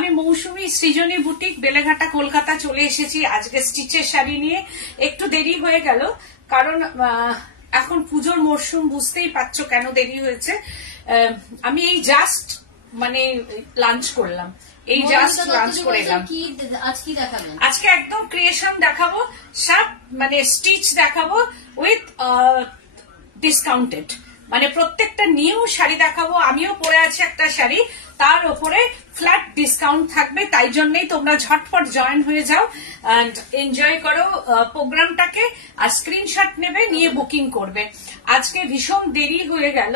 আমি মৌসুমী সৃজনী বুটিক বেলেঘাটা কলকাতা চলে এসেছি আজকে স্টিচের শাড়ি নিয়ে। একটু দেরি হয়ে গেল কারণ এখন পুজোর মরশুম, বুঝতেই পারছো কেন দেরি হয়েছে। আমি এই জাস্ট মানে লাঞ্চ করলাম, এই জাস্ট লাঞ্চ করে এলাম। আজকে একদম ক্রিয়েশন দেখাবো, সব মানে স্টিচ দেখাবো উইথ ডিসকাউন্টেড, মানে প্রত্যেকটা নিউ শাড়ি দেখাবো। আমিও পরে আছি একটা শাড়ি, তার উপরে ফ্ল্যাট ডিসকাউন্ট থাকবে। তাই জন্যই তোমরা ঝটপট জয়েন হয়ে যাও এন্ড এনজয় করো প্রোগ্রামটাকে, আর স্ক্রিনশট নেবে, নিয়ে বুকিং করবে। আজকে ভীষণ দেরি হয়ে গেল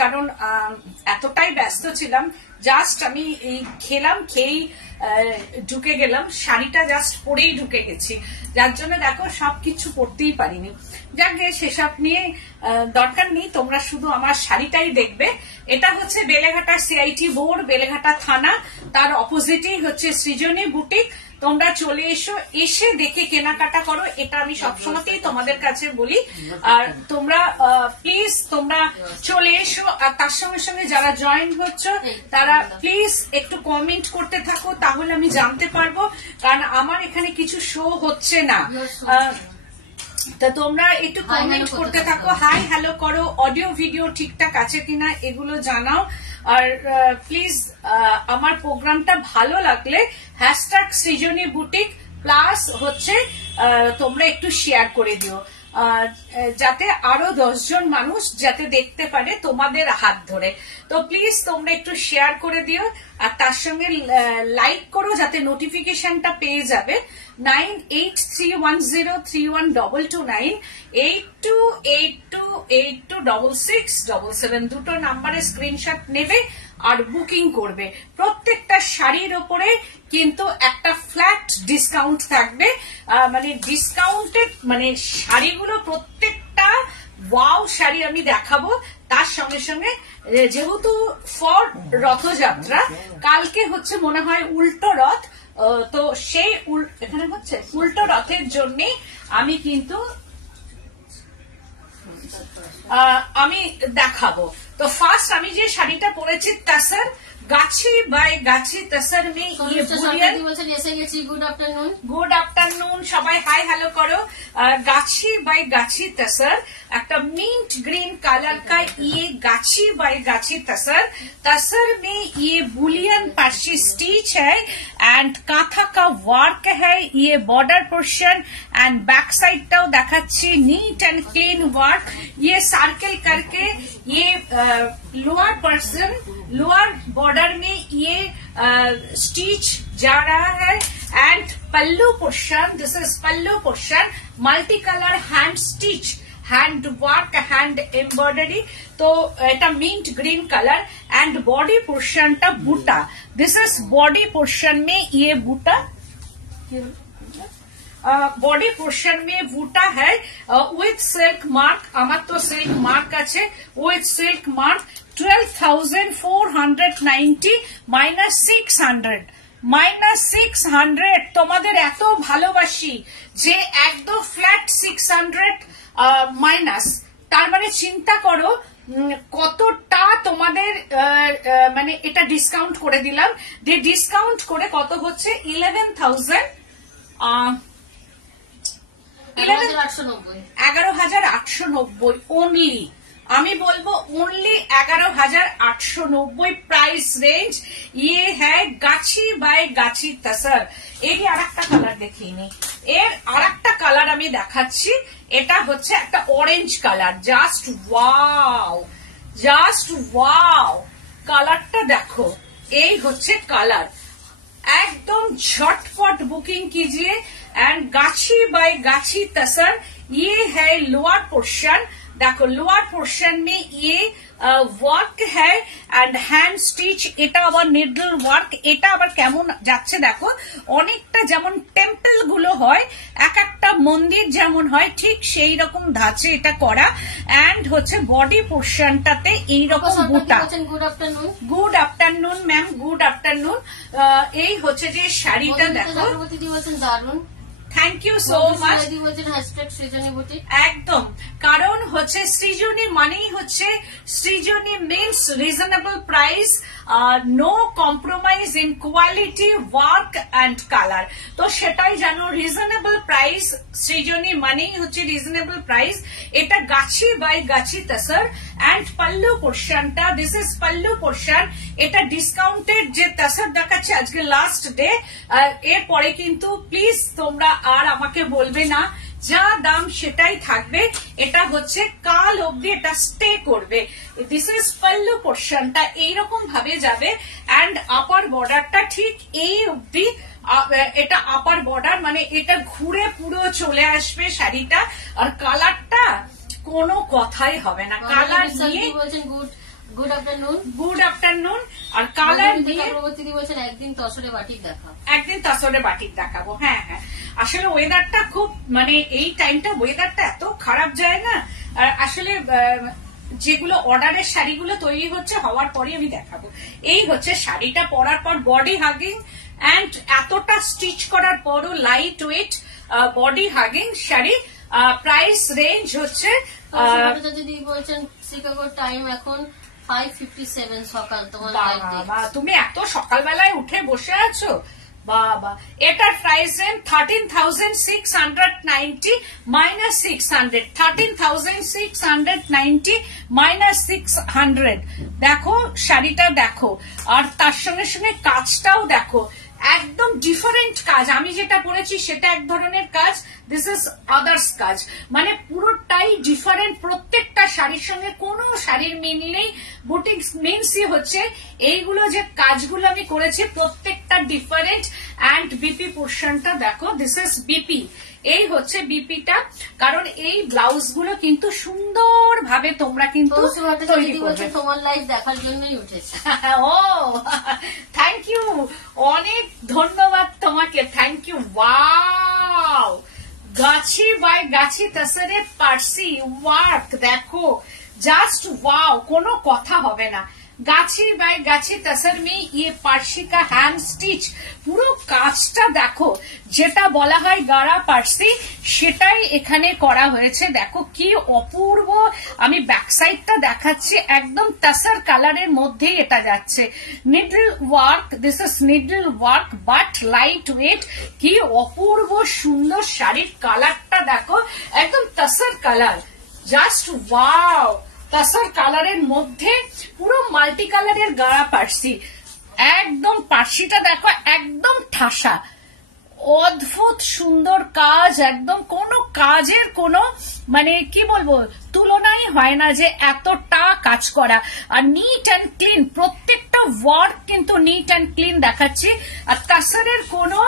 কারণ এতটাই ব্যস্ত ছিলাম। জাস্ট আমি এই খেয়েই ঢুকে গেলাম, শাড়িটা জাস্ট পরেই ঢুকে গেছি, যার জন্য দেখো সবকিছু পরতেই পারিনি। যাকে সেসব নিয়ে দরকার নেই, তোমরা শুধু আমার শাড়িটাই দেখবে। এটা হচ্ছে বেলেঘাটা সিআইটি বোর্ড, বেলেঘাটা থানা, তার অপোজিটেই হচ্ছে সৃজনী বুটিক। তোমরা চলে এসো, এসে দেখে কেনাকাটা করো, এটা আমি সবসময়তেই তোমাদের কাছে বলি। আর তোমরা প্লিজ তোমরা চলে এসো, আর তার সঙ্গে সঙ্গে যারা জয়েন হচ্ছ তারা প্লিজ একটু কমেন্ট করতে থাকো, তাহলে আমি জানতে পারবো, কারণ আমার এখানে কিছু শো হচ্ছে না। তা তোমরা একটু কমেন্ট করতে থাকো, হাই হ্যালো করো, অডিও ভিডিও ঠিকঠাক আছে কিনা এগুলো জানাও। আর প্লিজ আমার প্রোগ্রামটা ভালো লাগলে হ্যাশট্যাগ সৃজনী বুটিক প্লাস হচ্ছে তোমরা একটু শেয়ার করে দিও, যাতে আরো 10 জন মানুষ যাতে দেখতে পারে তোমাদের হাত ধরে। তো প্লিজ তোমরা একটু শেয়ার করে দিও, আর তার সঙ্গে লাইক করো যাতে নোটিফিকেশনটা পেয়ে যাবে। 9831031229 8282826677 দুটো নাম্বারে স্ক্রিনশট নেবে আর বুকিং করবে। প্রত্যেকটা শাড়ির ওপরে কিন্তু একটা ফ্ল্যাট ডিসকাউন্ট থাকবে, মানে ডিসকাউন্টেড, মানে শাড়িগুলো প্রত্যেকটা ওয়াও শাড়ি আমি দেখাবো। তার সঙ্গে সঙ্গে যেহেতু ফর রথযাত্রা, কালকে হচ্ছে মনে হয় উল্টো রথ, তো সেই এখানে হচ্ছে উল্টো রথের জন্য আমি কিন্তু আমি দেখাবো। তো ফার্স্ট আমি যে শাড়িটা পরেছি তাসার গাছি বাই গাছি তাসার মেয়ে ইয়ে বুলিয়ান। গুড আফটারনুন, সবাই হাই হ্যালো করো। গাছি বাই গাছি तसर, একটা मिंट ग्रीन कलर का ये गाछी बाय गाछी तसर में ये बुलियन पार्शी स्टिच है एंड काथा का वर्क है। ये border portion and back side टाও দেখাচ্ছি, नीट एंड क्लीन वर्क। ये सर्कल करके ये लोअर पर्सन लोअर बॉर्डर में ये स्टिच जा रहा है and pallu portion, this is pallu portion, multi colour hand stitch, hand work, hand embroidery. तो এটা mint green colour and body portion टा बूटा, दिस इज बॉडी पोर्शन में ये बूटा, बॉडी पोर्शन में बूटा है विथ सिल्क मार्क। আমার তো সিল্ক মার্ক আছে, উইথ সিল্ক মার্ক। 12,490 -600 তোমাদের এত ভালোবাসি যে একদম ফ্ল্যাট 600 মাইনাস। তার মানে চিন্তা করো কতটা তোমাদের মানে এটা ডিসকাউন্ট করে দিলাম। যে ডিসকাউন্ট করে কত হচ্ছে 11,890 অনলি। আমি বলবো অনলি 11,890 প্রাইস রেঞ্জ। ये है গাছি বাই গাছি तसर। এরই আরেকটা কালার দেখিনি, এর আরেকটা কালার আমি দেখাচ্ছি। এটা হচ্ছে একটা অরেঞ্জ কালার, জাস্ট ওয়াও কালারটা দেখো। এই হচ্ছে কালার, एकदम झटपट बुकिंग कीजिए। एंड गाछी बाय गाछी तसर, ये है लोअर पोर्शन, देखो लोअर पोर्शन में ये ওয়ার্ক হ্যায় এন্ড হ্যান্ড স্টিচ। এটা আবার নিডল ওয়ার্ক, এটা আবার কেমন যাচ্ছে দেখো, অনেকটা যেমন টেম্পল গুলো হয়, এক একটা মন্দির যেমন হয় ঠিক সেই রকম ধাঁচে এটা করা। এন্ড হচ্ছে বডি পোর্শনটাতে এইরকম বুটা। Good afternoon ma'am, good afternoon. এই হচ্ছে যে শাড়িটা দেখো, থ্যাংক ইউ সো মাচ। একদম, কারণ হচ্ছে সৃজনী মানেই হচ্ছে Srijani means reasonable price, no compromise in quality, work and colour. তো সেটাই জানো, রিজনেবল প্রাইস, সৃজনী মানেই হচ্ছে রিজনেবল প্রাইস। এটা গাছি by Gachhi tussar and pallu পোর্শনটা, দিস ইজ পাল্লু পোর্শন। এটা ডিসকাউন্টেড যে তসর দেখাচ্ছে আজকে লাস্ট ডে, এরপরে কিন্তু প্লিজ তোমরা আর আমাকে বলবে না, যা দাম সেটাই থাকবে। এটা হচ্ছে কাল অব্দি এটা স্টে করবে। দিস ইজ পাল্লু পোর্শনটা এইরকম ভাবে যাবে অ্যান্ড আপার বর্ডারটা ঠিক এই অব্দি, এটা আপার বর্ডার, মানে এটা ঘুরে পুরো চলে আসবে শাড়িটা। আর কালারটা কোনো কথাই হবে না, কালার নিয়ে গুড আফটারনুন, গুড আফটারনুন। আর কালার নিয়ে বলছেন একদিন তসরে বাটিক দেখাবো, একদিন তসরে বাটিক দেখাবো। হ্যাঁ হ্যাঁ, আসলে ওয়েদারটা খুব, মানে এই টাইমটা ওয়েদারটা এত খারাপ যায় না। আসলে যেগুলো অর্ডারের শাড়িগুলো তৈরি হচ্ছে হওয়ার পরে আমি দেখাবো। এই হচ্ছে শাড়িটা পরার পর বডি হাগিং অ্যান্ড এতটা স্টিচ করার পরও light weight body hugging sari. Price range হচ্ছে যদি বলছেন শিকাগো টাইম এখন 5:57 সকাল। তোমার তুমি এত সকালবেলায় উঠে বসে আছো বাবা। এটার প্রাইস রেঞ্জ 13,690 মাইনাস 600, 13,690 মাইনাস 600। দেখো শাড়িটা দেখো, আর তার সঙ্গে সঙ্গে কাজটাও দেখো, একদম ডিফারেন্ট কাজ। আমি যেটা পরেছি সেটা এক ধরনের কাজ, দিস ইজ আদার্স কাজ, মানে পুরোটাই ডিফারেন্ট। প্রত্যেকটা শাড়ির সঙ্গে কোনো শাড়ির মিল নেই। বুটিক মিনসই হচ্ছে এইগুলো যে কাজগুলো আমি করেছি প্রত্যেকটা ডিফারেন্ট। অ্যান্ড বিপি পোর্শনটা দেখো, দিস ইজ বিপি। এই হচ্ছে বিপিটা, কারণ এই ব্লাউজ গুলো কিন্তু সুন্দর ভাবে তোমরা কিন্তু তৈরি করবে। তোমার লাইভ দেখার জন্যই উঠেছে। ও থ্যাংক ইউ, অনেক ধন্যবাদ তোমাকে, thank you. Wow, Gachhi by Gachhi তসরে Parsi work দেখো, জাস্ট ওয়াও, কোনো কথা হবে না। গাছি বাই গাছি তসর মে ইয়ে পার্সি কা হ্যান্ড স্টিচ, পুরো কাজটা দেখো, যেটা বলা হয় গাড়া পার্সি সেটাই এখানে করা হয়েছে। দেখো কি অপূর্ব। আমি ব্যাক সাইডটা দেখাচ্ছি, একদম তসর কালারের মধ্যেই এটা যাচ্ছে। Needle work, this is needle work but light weight. কি অপূর্ব সুন্দর শাড়ির কালারটা দেখো, একদম tussar colour, just wow. Tussar কালারের মধ্যে পুরো মাল্টি কালারের গাড়া পার্সি, একদম পার্সিটা দেখো একদম ঠাসা, অদ্ভুত সুন্দর কাজ। একদম কোনো কাজের কোনো, মানে কি বলবো, তুলনাই হয় না যে এতটা কাজ করা। আর নিট অ্যান্ড ক্লিন, প্রত্যেকটা ওয়ার্ক কিন্তু নিট অ্যান্ড ক্লিন দেখাচ্ছি। আর তসরের কোনো,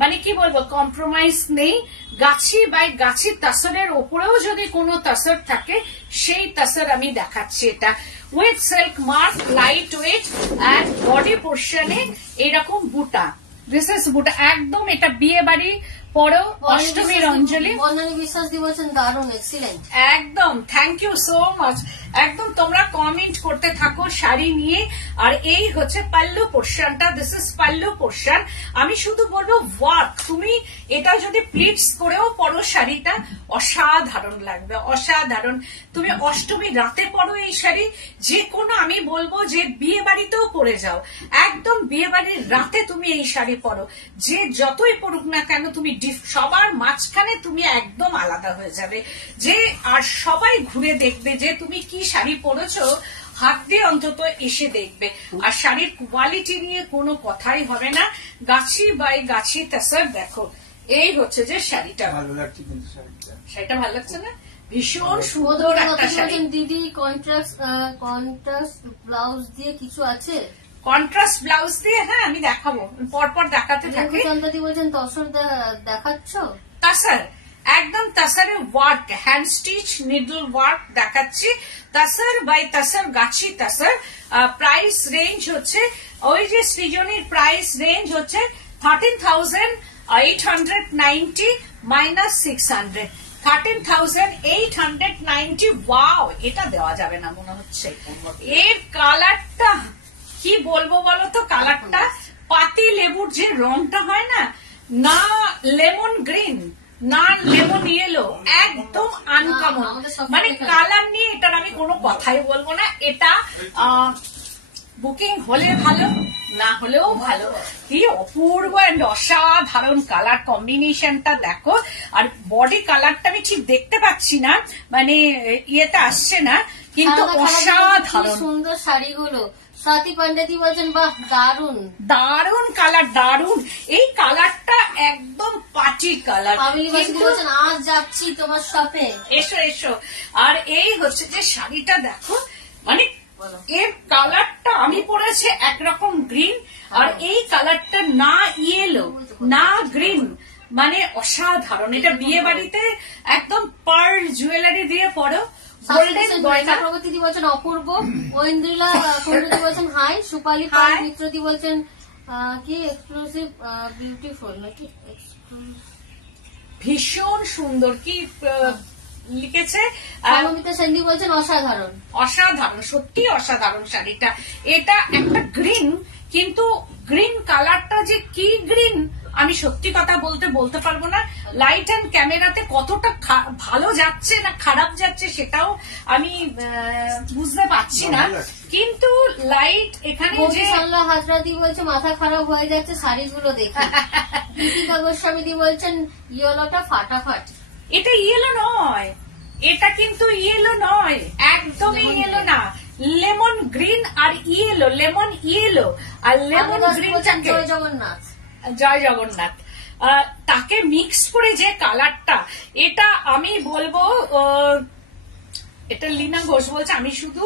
মানে কি বলবো, কম্প্রোমাইজ নেই। গাছি বাই গাছি তসরের ওপরেও যদি কোনো তসর থাকে সেই তসর আমি দেখাচ্ছি। এটা with silk mark, light weight and body পোর্শনে এরকম বুটা, দিস ইজ বুটা। একদম এটা বিয়ে বাড়ি পরো, অষ্টমীর অঞ্জলি। বিশ্বাস দিয়ে বলছেন দারুণ, এক্সিলেন্ট। একদম থ্যাংক ইউ সো মাচ। একদম তোমরা কমেন্ট করতে থাকো শাড়ি নিয়ে। আর এই হচ্ছে পাল্লু পোর্শনটা, দিস ইজ পাল্লু পোর্শন। আমি শুধু বলবো ওয়ার্ক, তুমি এটা যদি প্লিটস করেও পরো শাড়িটা অসাধারণ লাগবে, অসাধারণ। তুমি অষ্টমী রাতে পরো এই শাড়ি, যে কোনো, আমি বলবো যে বিয়ে বাড়িতেও পরে যাও, একদম বিয়ে বাড়ির রাতে তুমি এই শাড়ি পরো, যে যতই পরুক না কেন তুমি সবার মাঝখানে তুমি একদম আলাদা হয়ে যাবে। যে আর সবাই ঘুরে দেখবে যে তুমি কি শাড়ি পরেছো, হাত দিয়ে অন্তত এসে দেখবে। আর শাড়ির কোয়ালিটি নিয়ে কোনো কথাই হবে না। গাছি বাই গাছি তসর দেখো, এই হচ্ছে যে শাড়িটা। ভালো লাগছে কিন্তু শাড়িটা ভালো লাগছে না? ভীষণ সুন্দর একটা শাড়ি। দিদি কন্ট্রাস্ট ব্লাউজ দিয়ে কিছু আছে? কন্ট্রাস্ট ব্লাউজ দিয়ে, হ্যাঁ আমি দেখাবো, পরপর দেখাতে থাকি। বলছেন তসর দেখাচ্ছ? তসর, একদম তসরের work, hand stitch needle work দেখাচ্ছি। Tussar by tussar Gachhi tussar. Price range হচ্ছে, ওই যে সৃজনীর প্রাইস রেঞ্জ হচ্ছে 13,890 মাইনাস 600, 13,890। ওয়াও, এটা দেওয়া যাবে না মনে হচ্ছে। এর কালারটা কি বলবো বলো তো, কালারটা পাতি লেবুর যে রংটা হয় না, না লেমন গ্রিন না লেমন ইয়েলো, একদম আনকমন। মানে কালার নিয়ে এটার আমি কোনো কথাই বলবো না। এটা বুকিং হলে ভালো, না হলেও ভালো। কি অপূর্ব এন্ড অসাধারণ কালার কম্বিনেশনটা দেখো। আর বডি কালারটা আমি ঠিক দেখতে পাচ্ছি না, মানে ইয়েটা আসছে না, কিন্তু অসাধারণ সুন্দর শাড়িগুলো। স্বাতি পান্ডেতি বলছেন বাহ দারুন দারুন কালার, দারুন। এই কালারটা একদম পার্টি কালার। বলছেন আজ যাচ্ছি তোমার শপে, এসো এসো। আর এই হচ্ছে যে শাড়িটা দেখো, মানে এর কালারটা আমি পরেছি একরকম গ্রিন, আর এই কালারটা না ইয়েলো না গ্রিন, মানে অসাধারণ। এটা বিয়ে বাড়িতে একদম পার্ল জুয়েলারি দিয়ে পরো। গোল্ডেন গয়না। প্রগতি বলছেন অপূর্ব, ঐন্দ্রিলা কুণ্ডুতি বলছেন হাই, সুপালি পাল মিত্রতি বলছেন কি এক্সক্লুসিভ বিউটিফুল নাকি ভীষণ সুন্দর। কি লিখেছে অমিতা সেন্দি বলছেন অসাধারণ, অসাধারণ, সত্যি অসাধারণ শাড়িটা। এটা একটা গ্রিন, কিন্তু গ্রিন কালারটা যে কি গ্রিন আমি সত্যি কথা বলতে পারবো না। লাইট এন্ড ক্যামেরাতে কতটা ভালো যাচ্ছে না খারাপ যাচ্ছে সেটাও আমি বুঝতে পারছি না, কিন্তু লাইট এখানে হাজরাদি বলছে মাথা খারাপ হয়ে যাচ্ছে শাড়িগুলো দেখে। দীপিকা গোস্বামী বলছেন ইয়েলোটা ফাটাফাট। এটা ইয়েলো নয়, এটা কিন্তু ইয়েলো নয়, একদমই ইয়েলো না। লেমন গ্রিন আর ইয়েলো, লেমন ইয়েলো আর লেমন গ্রিনটাকে জয় জগন্নাথ, জয় জগন্নাথ, তাকে মিক্স করে যে কালারটা, এটা আমি বলবো, এটা লীনা ঘোষ বলছে, আমি শুধু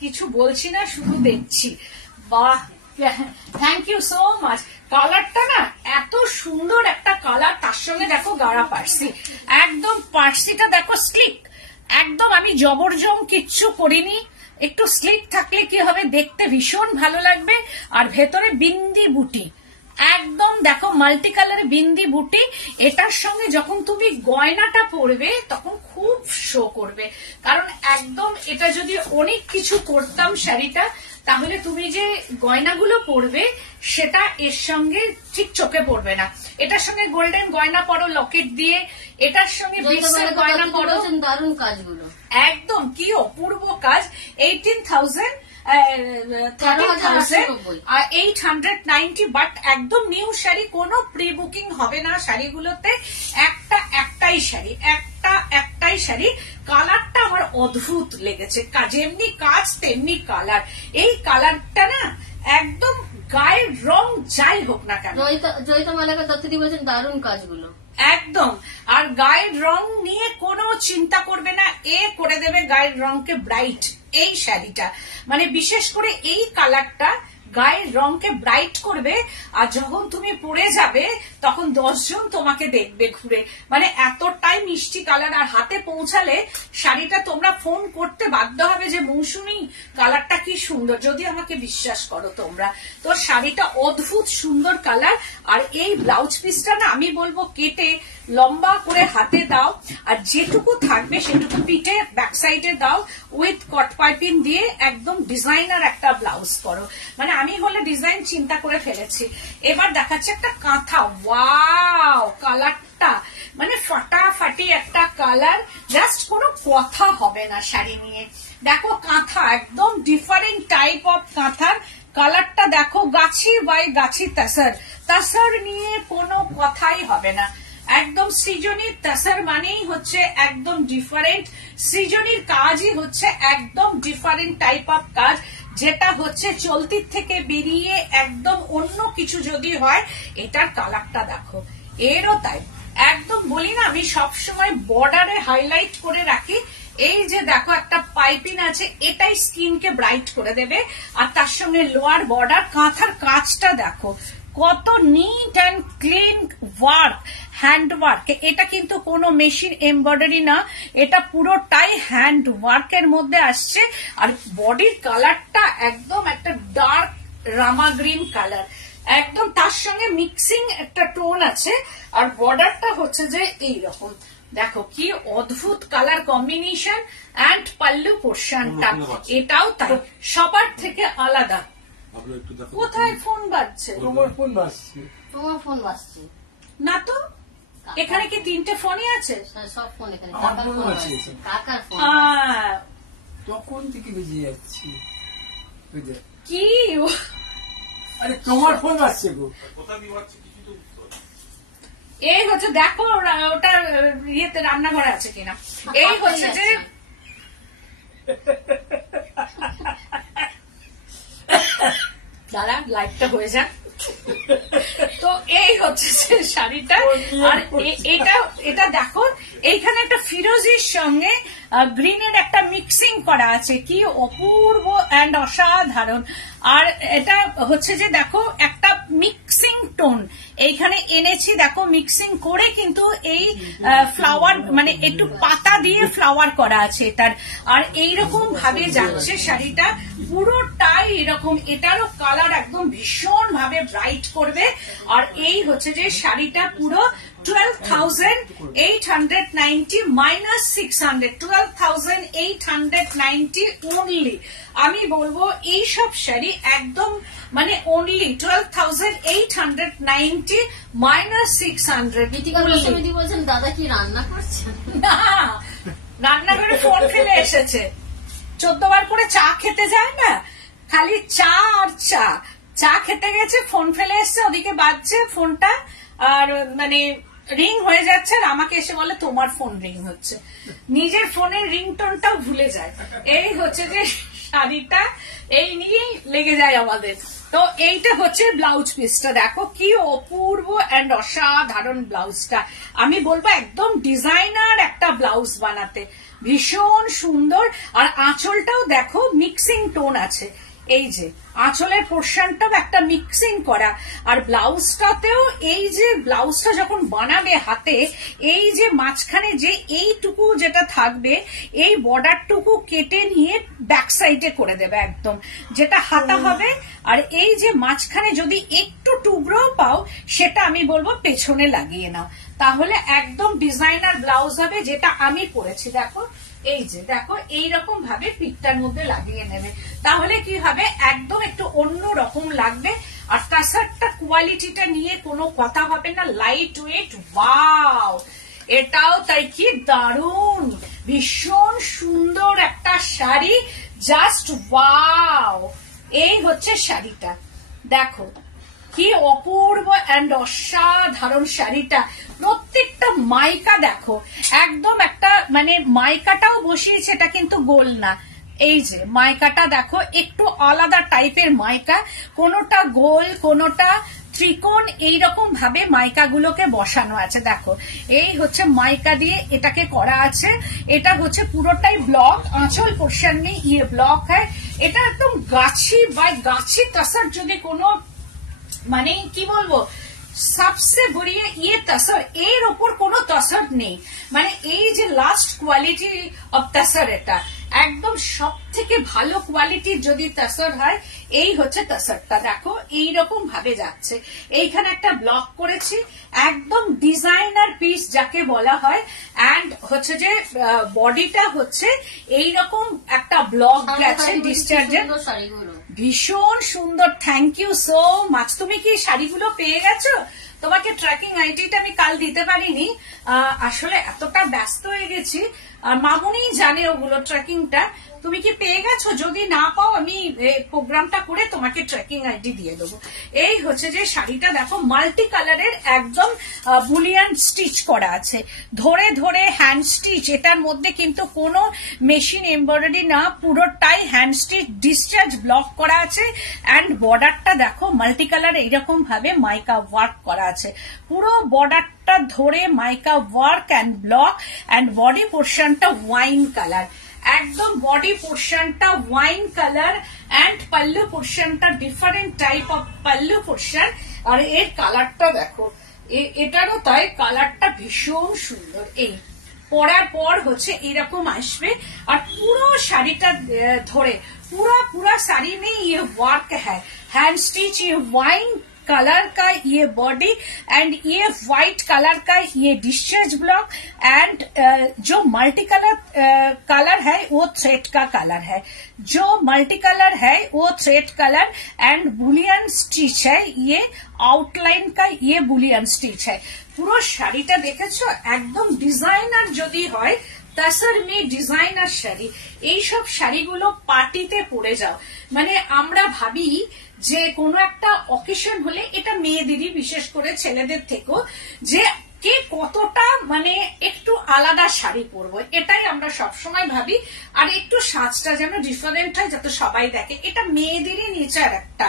কিছু বলছি না, শুধু দেখছি। বাহ, থ্যাংক ইউ সো মাচ। কালারটা না এত সুন্দর একটা কালার, তার সঙ্গে দেখো গাড়া পার্সি, একদম পার্সিটা দেখো স্লিক, একদম আমি জবরজং কিচ্ছু করিনি। একটু স্লিক থাকলে কি হবে, দেখতে ভীষণ ভালো লাগবে। আর ভেতরে বিন্দি বুটি, একদম দেখো মাল্টি কালার বিন্দি বুটি। এটার সঙ্গে যখন তুমি গয়নাটা পরবে তখন খুব শো করবে, কারণ একদম এটা যদি অনেক কিছু করতাম শাড়িটা, তাহলে তুমি যে গয়নাগুলো পরবে সেটা এর সঙ্গে ঠিক চোখে পড়বে না। এটার সঙ্গে গোল্ডেন গয়না পরো লকেট দিয়ে, এটার সঙ্গে বিটসের গয়না পরো, দারুণ কাজগুলো, একদম কি অপূর্ব কাজ। 18,000 890, বাট একদম নিউ শাড়ি, কোনো প্রি বুকিং হবে না শাড়িগুলোতে। একটাই শাড়ি। কালারটা আমার অদ্ভুত লেগেছে, যেমনি কাজ তেমনি কালার। এই কালারটা না একদম গায়ের রং যাই হোক না কেন। জয়িতা মালাকা দত্তদি বলছেন দারুণ কাজগুলো, একদম। আর গায়ের রং নিয়ে কোনো চিন্তা করবে না, এ করে দেবে গায়ের রংকে ব্রাইট এই শাড়িটা। মানে বিশেষ করে এই কালারটা গায়ের রংকে ব্রাইট করবে। আর যখন তুমি পরে যাবে তখন 10 জন তোমাকে দেখবে ঘুরে, মানে এতটাই মিষ্টি কালার। আর হাতে পৌঁছালে শাড়িটা তোমরা ফোন করতে বাধ্য হবে যে মৌসুমী কালারটা কি সুন্দর, যদি আমাকে বিশ্বাস করো তোমরা। তো শাড়িটা অদ্ভুত সুন্দর কালার। আর এই ব্লাউজ পিসটা না আমি বলবো কেটে লম্বা করে হাতে দাও, আর যেটুকু থাকবে সেটুকু পিঠে ব্যাক সাইডে দাও, উইথ কট পাইপিং দিয়ে একদম ডিজাইনার একটা ব্লাউজ করো। মানে আমি হলে ডিজাইন চিন্তা করে ফেলেছি। এবার দেখাচ্ছে একটা কাঁথা, ওয়াও কালারটা মানে ফাটাফাটি একটা কালার, জাস্ট কোনো কথা হবে না শাড়ি নিয়ে। দেখো কাঁথা একদম ডিফারেন্ট টাইপ অফ কাঁথার কালারটা দেখো, গাছি বাই গাছি তাসার নিয়ে কোনো কথাই হবে না। একদম সৃজনীর তাসার মানেই হচ্ছে একদম ডিফারেন্ট, সৃজনীর কাজই হচ্ছে একদম ডিফারেন্ট টাইপ অফ কাজ, যেটা হচ্ছে চলতির থেকে বেরিয়ে একদম অন্য কিছু যদি হয়। এটার কালারটা দেখো, এরও তাই। একদম বলি না আমি সবসময় বর্ডারে হাইলাইট করে রাখি। এই যে দেখো একটা পাইপিং আছে, এটাই স্কিনকে ব্রাইট করে দেবে। আর তার সঙ্গে লোয়ার বর্ডার, কাঁথার কাজটা দেখো কত neat and clean work, hand work. এটা কিন্তু কোনো মেশিন এমব্রয়ডারি না, এটা পুরোটাই হ্যান্ড ওয়ার্কের মধ্যে আসছে। আর বডির কালারটা একদম একটা ডার্ক রামা গ্রিন কালার, একদম তার সঙ্গে মিক্সিং একটা টোন আছে। আর বর্ডারটা হচ্ছে যে এইরকম, দেখো কি অদ্ভুত কালার কম্বিনেশন। অ্যান্ড পাল্লু পোর্শনটা এটাও তাই, সবার থেকে আলাদা। কোথায় ফোন বাজছে? তোমার ফোন বাজছে। তোমার ফোন বাজছে। না তো, এখানে কি 3টে ফোনই আছে? সব ফোন এখানে আমার কাকার ফোনও ফোন আছে। আছে, কাকার ফোন তখন থেকে বেজে যাচ্ছি। বুঝলে? কি আরে তোমার ফোন আসছে গো। এই হচ্ছে, দেখো ওটা ইয়েতে রান্নাঘরে আছে কিনা। এই হচ্ছে যে দাঁড়া, লাইটটা হয়ে যাক। তো এই হচ্ছে যে শাড়িটা, আর এটা দেখো, এইখানে একটা ফিরোজির সঙ্গে গ্রিনের একটা মিক্সিং করা আছে, কি অপূর্ব এন্ড অসাধারণ। আর এটা হচ্ছে যে দেখো একটা মিক্সিং টোন এইখানে এনেছি, দেখো মিক্সিং করে কিন্তু এই ফ্লাওয়ার মানে একটু পাতা দিয়ে ফ্লাওয়ার করা আছে এটার। আর এইরকম ভাবে যাচ্ছে শাড়িটা পুরোটাই এরকম, এটারও কালার একদম ভীষণ ভাবে ব্রাইট করবে। আর এই হচ্ছে যে শাড়িটা পুরো 12,890 মাইনাস 600, 12,890 অনলি। আমি বলবো এই সব শাড়ি একদম মানে অনলি 12,890 মাইনাস 600। গীতিকা গোস্বামী বলছেন দাদা কি রান্না করছেন? না, রান্নাঘরে ফোন ফেলে এসেছে। 14 বার করে চা খেতে যায় না, খালি চা আর চা। চা খেতে গেছে, ফোন ফেলে এসছে, ওদিকে বাজছে ফোনটা, আর মানে রিং হয়ে যাচ্ছে, আর আমাকে এসে বলে তোমার ফোন রিং হচ্ছে। নিজের ফোনের রিংটোনটাও ভুলে যায়। এই হচ্ছে যে শাড়িটা, এই নিয়েই লেগে যায় আমাদের। তো এইটা হচ্ছে ব্লাউজ পিসটা, দেখো কি অপূর্ব এন্ড অসাধারণ ব্লাউজটা। আমি বলবো একদম ডিজাইনার একটা ব্লাউজ বানাতে, ভীষণ সুন্দর। আর আঁচলটাও দেখো মিক্সিং টোন আছে, এই যে আঁচলের পোর্শনটাও একটা মিক্সিং করা। আর ব্লাউজটাতেও এই যে ব্লাউজটা যখন বানাবে হাতে, এই যে মাঝখানে যে এইটুকু যেটা থাকবে, এই বর্ডারটুকু কেটে নিয়ে ব্যাক সাইডে করে দেবে একদম, যেটা হাতা হবে। আর এই যে মাঝখানে যদি একটু টুকরোও পাও, সেটা আমি বলবো পেছনে লাগিয়ে নাও, তাহলে একদম ডিজাইনার ব্লাউজ হবে, যেটা আমি পরেছি। দেখো এই যে দেখো এইরকম ভাবে পিঠটার মধ্যে লাগিয়ে নেবে, তাহলে কি হবে একদম একটু অন্য রকম লাগবে। আর তাছাড়া কোয়ালিটিটা নিয়ে কোনো কথা হবে না, লাইট ওয়েট। ওয়াও, এটাও তাই, কি দারুণ, ভীষণ সুন্দর একটা শাড়ি, জাস্ট ওয়াও। এই হচ্ছে শাড়িটা, দেখো কি অপূর্ব এন্ড অসাধারণ শাড়িটা। প্রত্যেকটা মাইকা দেখো একদম একটা মানে মাইকাটাও বসিয়েছে, এটা কিন্তু গোল না। এই যে মাইকাটা দেখো একটু আলাদা টাইপের মাইকা, কোনোটা গোল কোনোটা ত্রিকোণ, এইরকম ভাবে মাইকা গুলোকে বসানো আছে। দেখো এই হচ্ছে মাইকা দিয়ে এটাকে করা আছে। এটা হচ্ছে পুরোটাই ব্লক, আঁচল পোর্শন নেই, ইয়ে ব্লক হয়। এটা একদম গাছি বা গাছি তসর, যদি কোনো মানে কি বলবো সবসে বড়িয়ে ইয়ে তসর, এর ওপর কোনো তসর নেই। মানে এই যে লাস্ট কোয়ালিটি অফ তসর, এটা একদম সব থেকে ভালো কোয়ালিটির যদি তসর হয়, এই হচ্ছে তসরটা। দেখো এইরকম ভাবে যাচ্ছে, এইখানে একটা ব্লক করেছি, একদম ডিজাইনার পিস যাকে বলা হয়। এন্ড হচ্ছে যে বডিটা হচ্ছে এইরকম একটা ব্লক গেছে ডিসচার্জের, ভীষণ সুন্দর। Thank you so much. তুমি কি শাড়িগুলো পেয়ে গেছো? তোমাকে ট্র্যাকিং আইডিটা আমি কাল দিতে পারিনি, আসলে এতটা ব্যস্ত হয়ে গেছি। মামুনি জানে ওগুলো ট্র্যাকিংটা। তুমি কি পেয়ে গেছো? যদি না পাও আমি প্রোগ্রামটা করে তোমাকে ট্র্যাকিং আইডি দিয়ে দেবো। এই হচ্ছে যে শাড়িটা, দেখো মাল্টি কালারের একদম বুলিয়ান স্টিচ করা আছে, ধরে ধরে হ্যান্ড স্টিচ। এটার মধ্যে কিন্তু কোনো মেশিন এমব্রয়ডারি না, পুরোটাই হ্যান্ড স্টিচ, ডিসচার্জ ব্লক করা আছে। অ্যান্ড বর্ডারটা দেখো মাল্টি কালার, এইরকম ভাবে মাইকা ওয়ার্ক করা আছে, পুরো বর্ডারটা ধরে mica work and block. And body পোর্শনটা ওয়াইন কালার, একদম বডি পোর্শনটা ওয়াইন কালার। অ্যান্ড পাল্লু পোর্শনটা different type of pallu portion. আর এর কালারটা দেখো, এটারও তাই, কালারটা ভীষণ সুন্দর। এই পরার পর হচ্ছে এরকম আসবে। আর পুরো শাড়িটা ধরে পুরা শাড়ি में ये वर्क है, हैंड स्टिच, ये वाइन कलर का ये बॉडी एंड ये व्हाइट कलर का ये डिस्चार्ज ब्लॉक एंड जो मल्टी कलर है वो थ्रेड का कलर है, जो मल्टी कलर है वो thread colour and Boolean stitch है, ये आउटलाइन का ये बुलियन स्टिच है। পুরো শাড়িটা দেখেছো একদম ডিজাইনার যদি হয় তাসার মে ডিজাইনার শাড়ি, এইসব শাড়িগুলো পার্টিতে পরে যাও। মানে আমরা ভাবি যে কোনো একটা অকেশন হলে এটা মেয়েদেরই বিশেষ করে ছেলেদের থেকেও যে কে কতটা মানে একটু আলাদা শাড়ি পরবো এটাই আমরা সবসময় ভাবি, আর একটু সাজটা যেন ডিফারেন্ট হয় যাতে সবাই দেখে, এটা মেয়েদেরই নেচার একটা।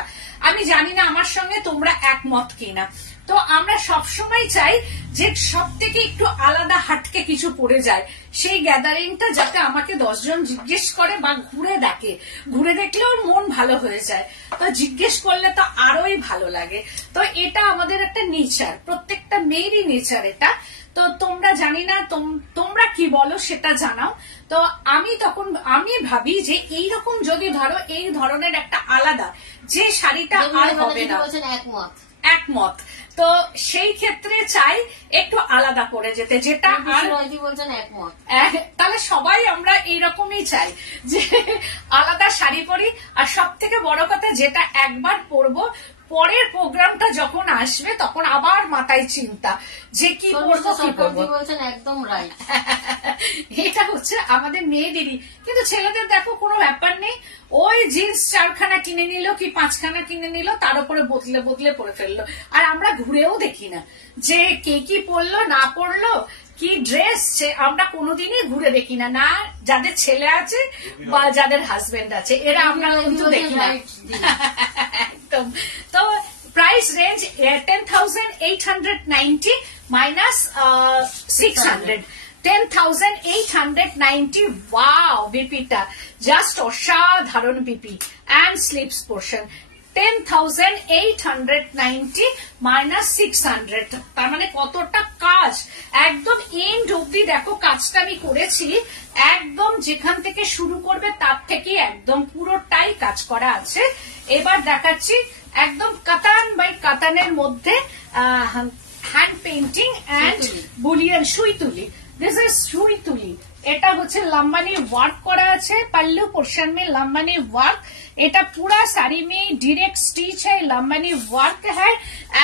আমি জানি না আমার সঙ্গে তোমরা একমত কিনা। তো আমরা সবসময় চাই যে সব থেকে একটু আলাদা হাটকে কিছু পড়ে যায়, সেই গ্যাদারিংটা যাতে আমাকে 10 জন জিজ্ঞেস করে বা ঘুরে দেখে, ঘুরে দেখলেও মন ভালো হয়ে যায়, তো জিজ্ঞেস করলে তো আরোই ভালো লাগে। তো এটা আমাদের একটা নেচার, প্রত্যেকটা মেয়েরই নেচার এটা। তো তোমরা জানি না তোমরা কি বলো সেটা জানাও। তো আমি ভাবি যে এইরকম যদি ধরো এই ধরনের একটা আলাদা যে শাড়িটা আর হবে না, একমত, তো সেই ক্ষেত্রে চাই একটু আলাদা করে যেতে, যেটা আর বলছেন একমত, তাহলে সবাই আমরা এইরকমই চাই যে আলাদা শাড়ি পরি। আর সব থেকে বড় কথা যেটা একবার পরবো পরের প্রোগ্রামটা যখন আসবে তখন আবার মাথায় চিন্তা যে কি পরবো কি করবো। বলছেন একদম রাইট। এটা হচ্ছে আমাদের মেয়েদেরই, কিন্তু ছেলেদের দেখো কোনো ব্যাপার নেই, ওই জিন্স 4খানা কিনে নিল কি 5খানা কিনে নিল, তার উপরে বদলে বদলে পরে ফেললো, আর আমরা ঘুরেও দেখি না যে কে কি পরলো না পরলো কি ড্রেস, আমরা কোনোদিনই ঘুরে দেখি না, না যাদের ছেলে আছে বা যাদের হাজবেন্ড আছে এরা আমরা কিন্তু দেখি না একদম। তো প্রাইস রেঞ্জ 10,890 মাইনাস 600, 10,890। ওয়াও, বিপিটা জাস্ট অসাধারণ BP and slips portion 10,890 minus 600, তার মানে কতটা কাজ একদম এন্ড অব্দি দেখো কাজটা আমি করেছি, একদম যেখান থেকে শুরু করবে তার থেকে একদম পুরোটাই কাজ করা আছে। এবার দেখাচ্ছি একদম কাতান বাই কাতানের মধ্যে হ্যান্ড পেইন্টিং এন্ড বুলিয়ান সুই তুলি। দিস ইজ সুই তুলি, এটা হচ্ছে लंबानी वर्क করা আছে, पल्लू पोर्शन में लंबानी वर्क, এটা पूरा साड़ी में डायरेक्ट स्टिच है, लंबानी वर्क है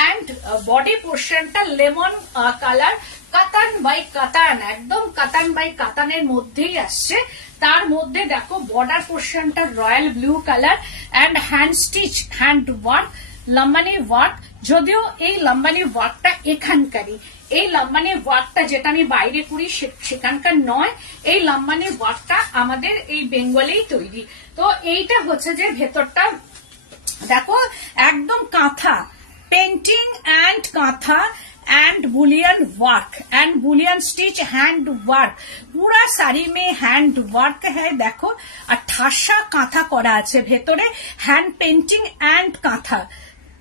एंड बॉडी पोर्शनটা লেমন কালার, কাতান বাই কাতান, একদম কাতান বাই কাতানের মধ্যেই আসছে। তার মধ্যে দেখো বর্ডার পোর্শনটা royal blue colour and hand stitch hand work, Lambani work, যদিও এই লম্বানি ওয়ার্কটা এখানকারই, এই লম্বানি ওয়ার্কটা যেটা আমি বাইরে করি সেখানকার নয়, এই লম্বানি ওয়ার্কটা আমাদের এই বেঙ্গলেই তৈরি। তো এইটা হচ্ছে যে ভেতরটা দেখো একদম কাঁথা পেন্টিং এন্ড কাঁথা and Boolean work and Boolean stitch hand work, पूरा साड़ी में हैंड वर्क है देखो, और ठासा काঁথা করা আছে ভেতরে, হ্যান্ড পেন্টিং এন্ড কাঁথা,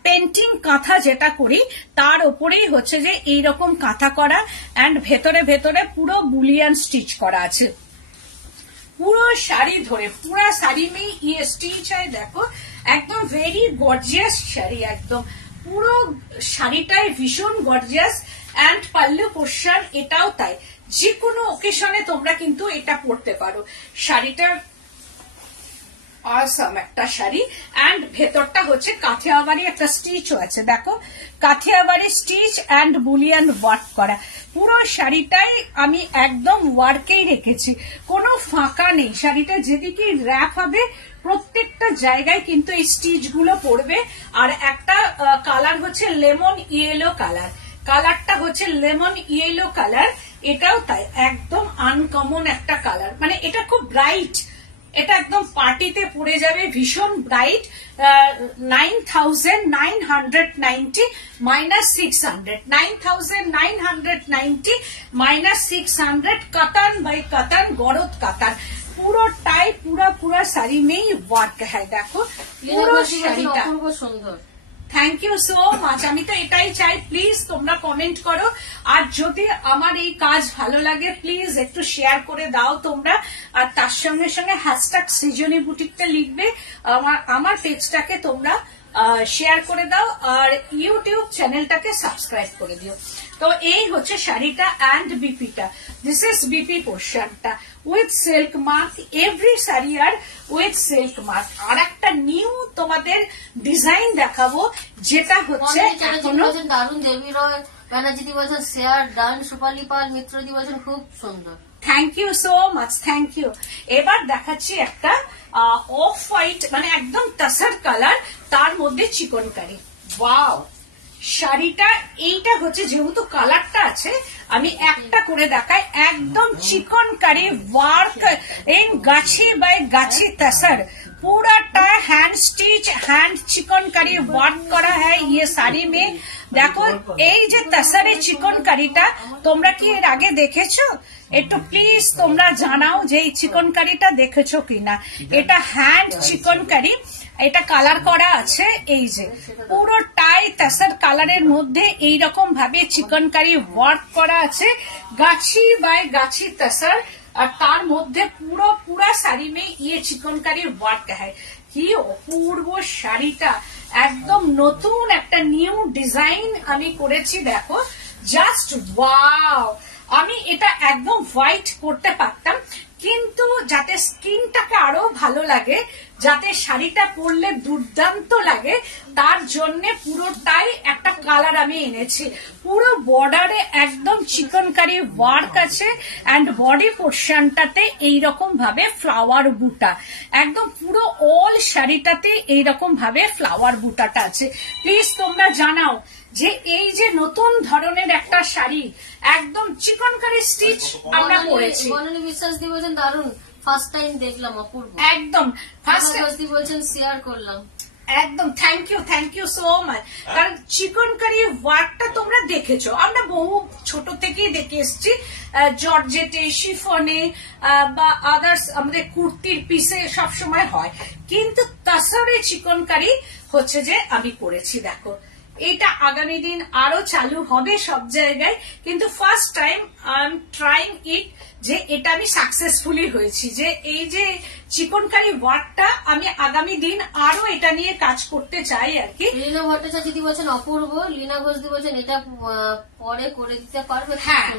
পেন্টিং কাঁথা যেটা করি তার উপরেই হচ্ছে যে এইরকম কাঁথা করা এন্ড ভেতরে ভেতরে পুরো বুলিয়ান স্টিচ করা আছে পুরো শাড়ি ধরে, পুরা শাড়ি में ये स्टिच है देखो, একদম ভেরি গর্জিয়াস শাড়ি, একদম পুরো শাড়িটাই ভীষণ গর্জিয়াস এন্ড পাল্লু পোর্শন এটাও তাই, যে কোনো ওকেশনে তোমরা কিন্তু এটা পরতে পারো। শাড়িটার অসাম একটা শাড়ি এন্ড ভেতরটা হচ্ছে কাঠিয়াবাড়ি একটা স্টিচও আছে দেখো, কাঠিয়াবাড়ি স্টিচ এন্ড বুলিয়ান ওয়ার্ক করা, পুরো শাড়িটাই আমি একদম ওয়ার্কেই রেখেছি, কোনো ফাঁকা নেই, শাড়িটা যেদিকে র্যাপ হবে প্রত্যেকটা জায়গায় কিন্তু এই স্টিচ গুলো পড়বে। আর একটা কালার হচ্ছে লেমন ইয়েলো কালার, কালারটা হচ্ছে লেমন ইয়েলো কালার, এটাও তাই একদম আনকমন একটা কালার, মানে এটা খুব ব্রাইট, এটা একদম পার্টিতে পড়ে যাবে, ভীষণ ব্রাইট। 9,990 মাইনাস 600, 9,990 মাইনাস 600, কাতান বাই কাতান, গরদ কাতান, পুরোটাই পুরা শাড়ি মেই ওয়ার্ক হ্যাঁ দেখো পুরো শাড়িটা সুন্দর। থ্যাংক ইউ সো মাচ, আমি তো এটাই চাই, প্লিজ তোমরা কমেন্ট করো, আর যদি আমার এই কাজ ভালো লাগে প্লিজ একটু শেয়ার করে দাও তোমরা, আর তার সঙ্গে সঙ্গে হ্যাশট্যাগ সৃজনী বুটিকটা লিখবে, আমার পেজটাকে তোমরা শেয়ার করে দাও আর ইউটিউব চ্যানেলটাকে সাবস্ক্রাইব করে দিও। তো এই হচ্ছে শাড়িটা অ্যান্ড বিপিটা। দিস ইজ বিপি পোর্শনটা with silk mark, every sari are with silk mark. আর একটা নিউ তোমাদের ডিজাইন দেখাবো যেটা হচ্ছে এখনো দারুণ। দেবী রয় ব্যানার্জি বলছেন শেয়ার ডান, সুপালি পাল মিত্রদি বলছেন খুব সুন্দর। Thank you so much, thank you. এবার দেখাচ্ছি একটা অফ হোয়াইট, মানে একদম টাসার কালার, তার মধ্যে চিকনকারি। ওয়াও, শাড়িটা এইটা হচ্ছে, যেহেতু কালারটা আছে আমি একটা করে দেখাই। একদম chikankari work in Gachi by Gachi tussar, पूराटा hand stitch hand chikankari work करा है ये साड़ी में। देखो এই যে তাসারে চিকনকারিটা তোমরা কি এর আগে দেখেছো? একটু প্লিজ তোমরা জানাও যে এই চিকনকারিটা দেখেছো কিনা। এটা হ্যান্ড চিকনকারি, এটা কালার করা আছে। এই যে পুরোটাই তাসার কালারের মধ্যে এইরকম ভাবে চিকনকারি ওয়ার্ক করা আছে, গাছি বাই গাছি তাসার। আর তার মধ্যে পুরা শাড়ি মে ইয়ে চিকনকারি ওয়ার্ক হ্যায়। কি অপূর্ব শাড়িটা, একদম নতুন একটা নিউ ডিজাইন আমি করেছি। দেখো জাস্ট ওয়াও। আমি এটা একদম হোয়াইট করতে পারতাম, কিন্তু যাতে স্কিনটাকে আরো ভালো লাগে, যাতে শাড়িটা পরলে দুর্দান্ত লাগে, তার জন্য পুরোটাই একটা কালার আমি এনেছি। পুরো বর্ডারে একদম চিকনকারি ওয়ার্ক আছে এন্ড বডি পোর্শনটাতে এইরকম ভাবে ফ্লাওয়ার বুটা, একদম পুরো অল শাড়িটাতে এইরকম ভাবে ফ্লাওয়ার বুটাটা আছে। প্লিজ তোমরা জানাও যে এই যে নতুন ধরনের একটা শাড়ি, একদম চিকনকারি স্টিচ আমরা পরেছি। বনানী বিশ্বাস দি বলছেন দারুন, ফার্স্ট টাইম দেখলাম, অপূর্ব। একদম ফার্স্ট দি বলছেন শেয়ার করলাম। একদম থ্যাংক ইউ সো মাচ। কারণ চিকনকারি ওয়ার্কটা তোমরা দেখেছো, আমরা বহু ছোট থেকেই দেখে এসছি, জর্জেটে, শিফনে বা আদার্স আমাদের কুর্তির পিসে সবসময় হয়, কিন্তু তাসারে চিকনকারি হচ্ছে যে আমি করেছি। দেখো এটা আগামী দিন আরো চালু হবে সব জায়গায়, কিন্তু first time I am trying it, যে এটা আমি সাকসেসফুলি হয়েছি। যে এই যে চিকনকারি ওয়ার্কটা আমি আগামী দিন আরো এটা নিয়ে কাজ করতে চাই আর কি। লীনা ভট্টাচার্য দিদি বলছেন অপূর্ব, লীনা ঘোষ দি বলছেন এটা পরে করে দিতে পারবে। হ্যাঁ,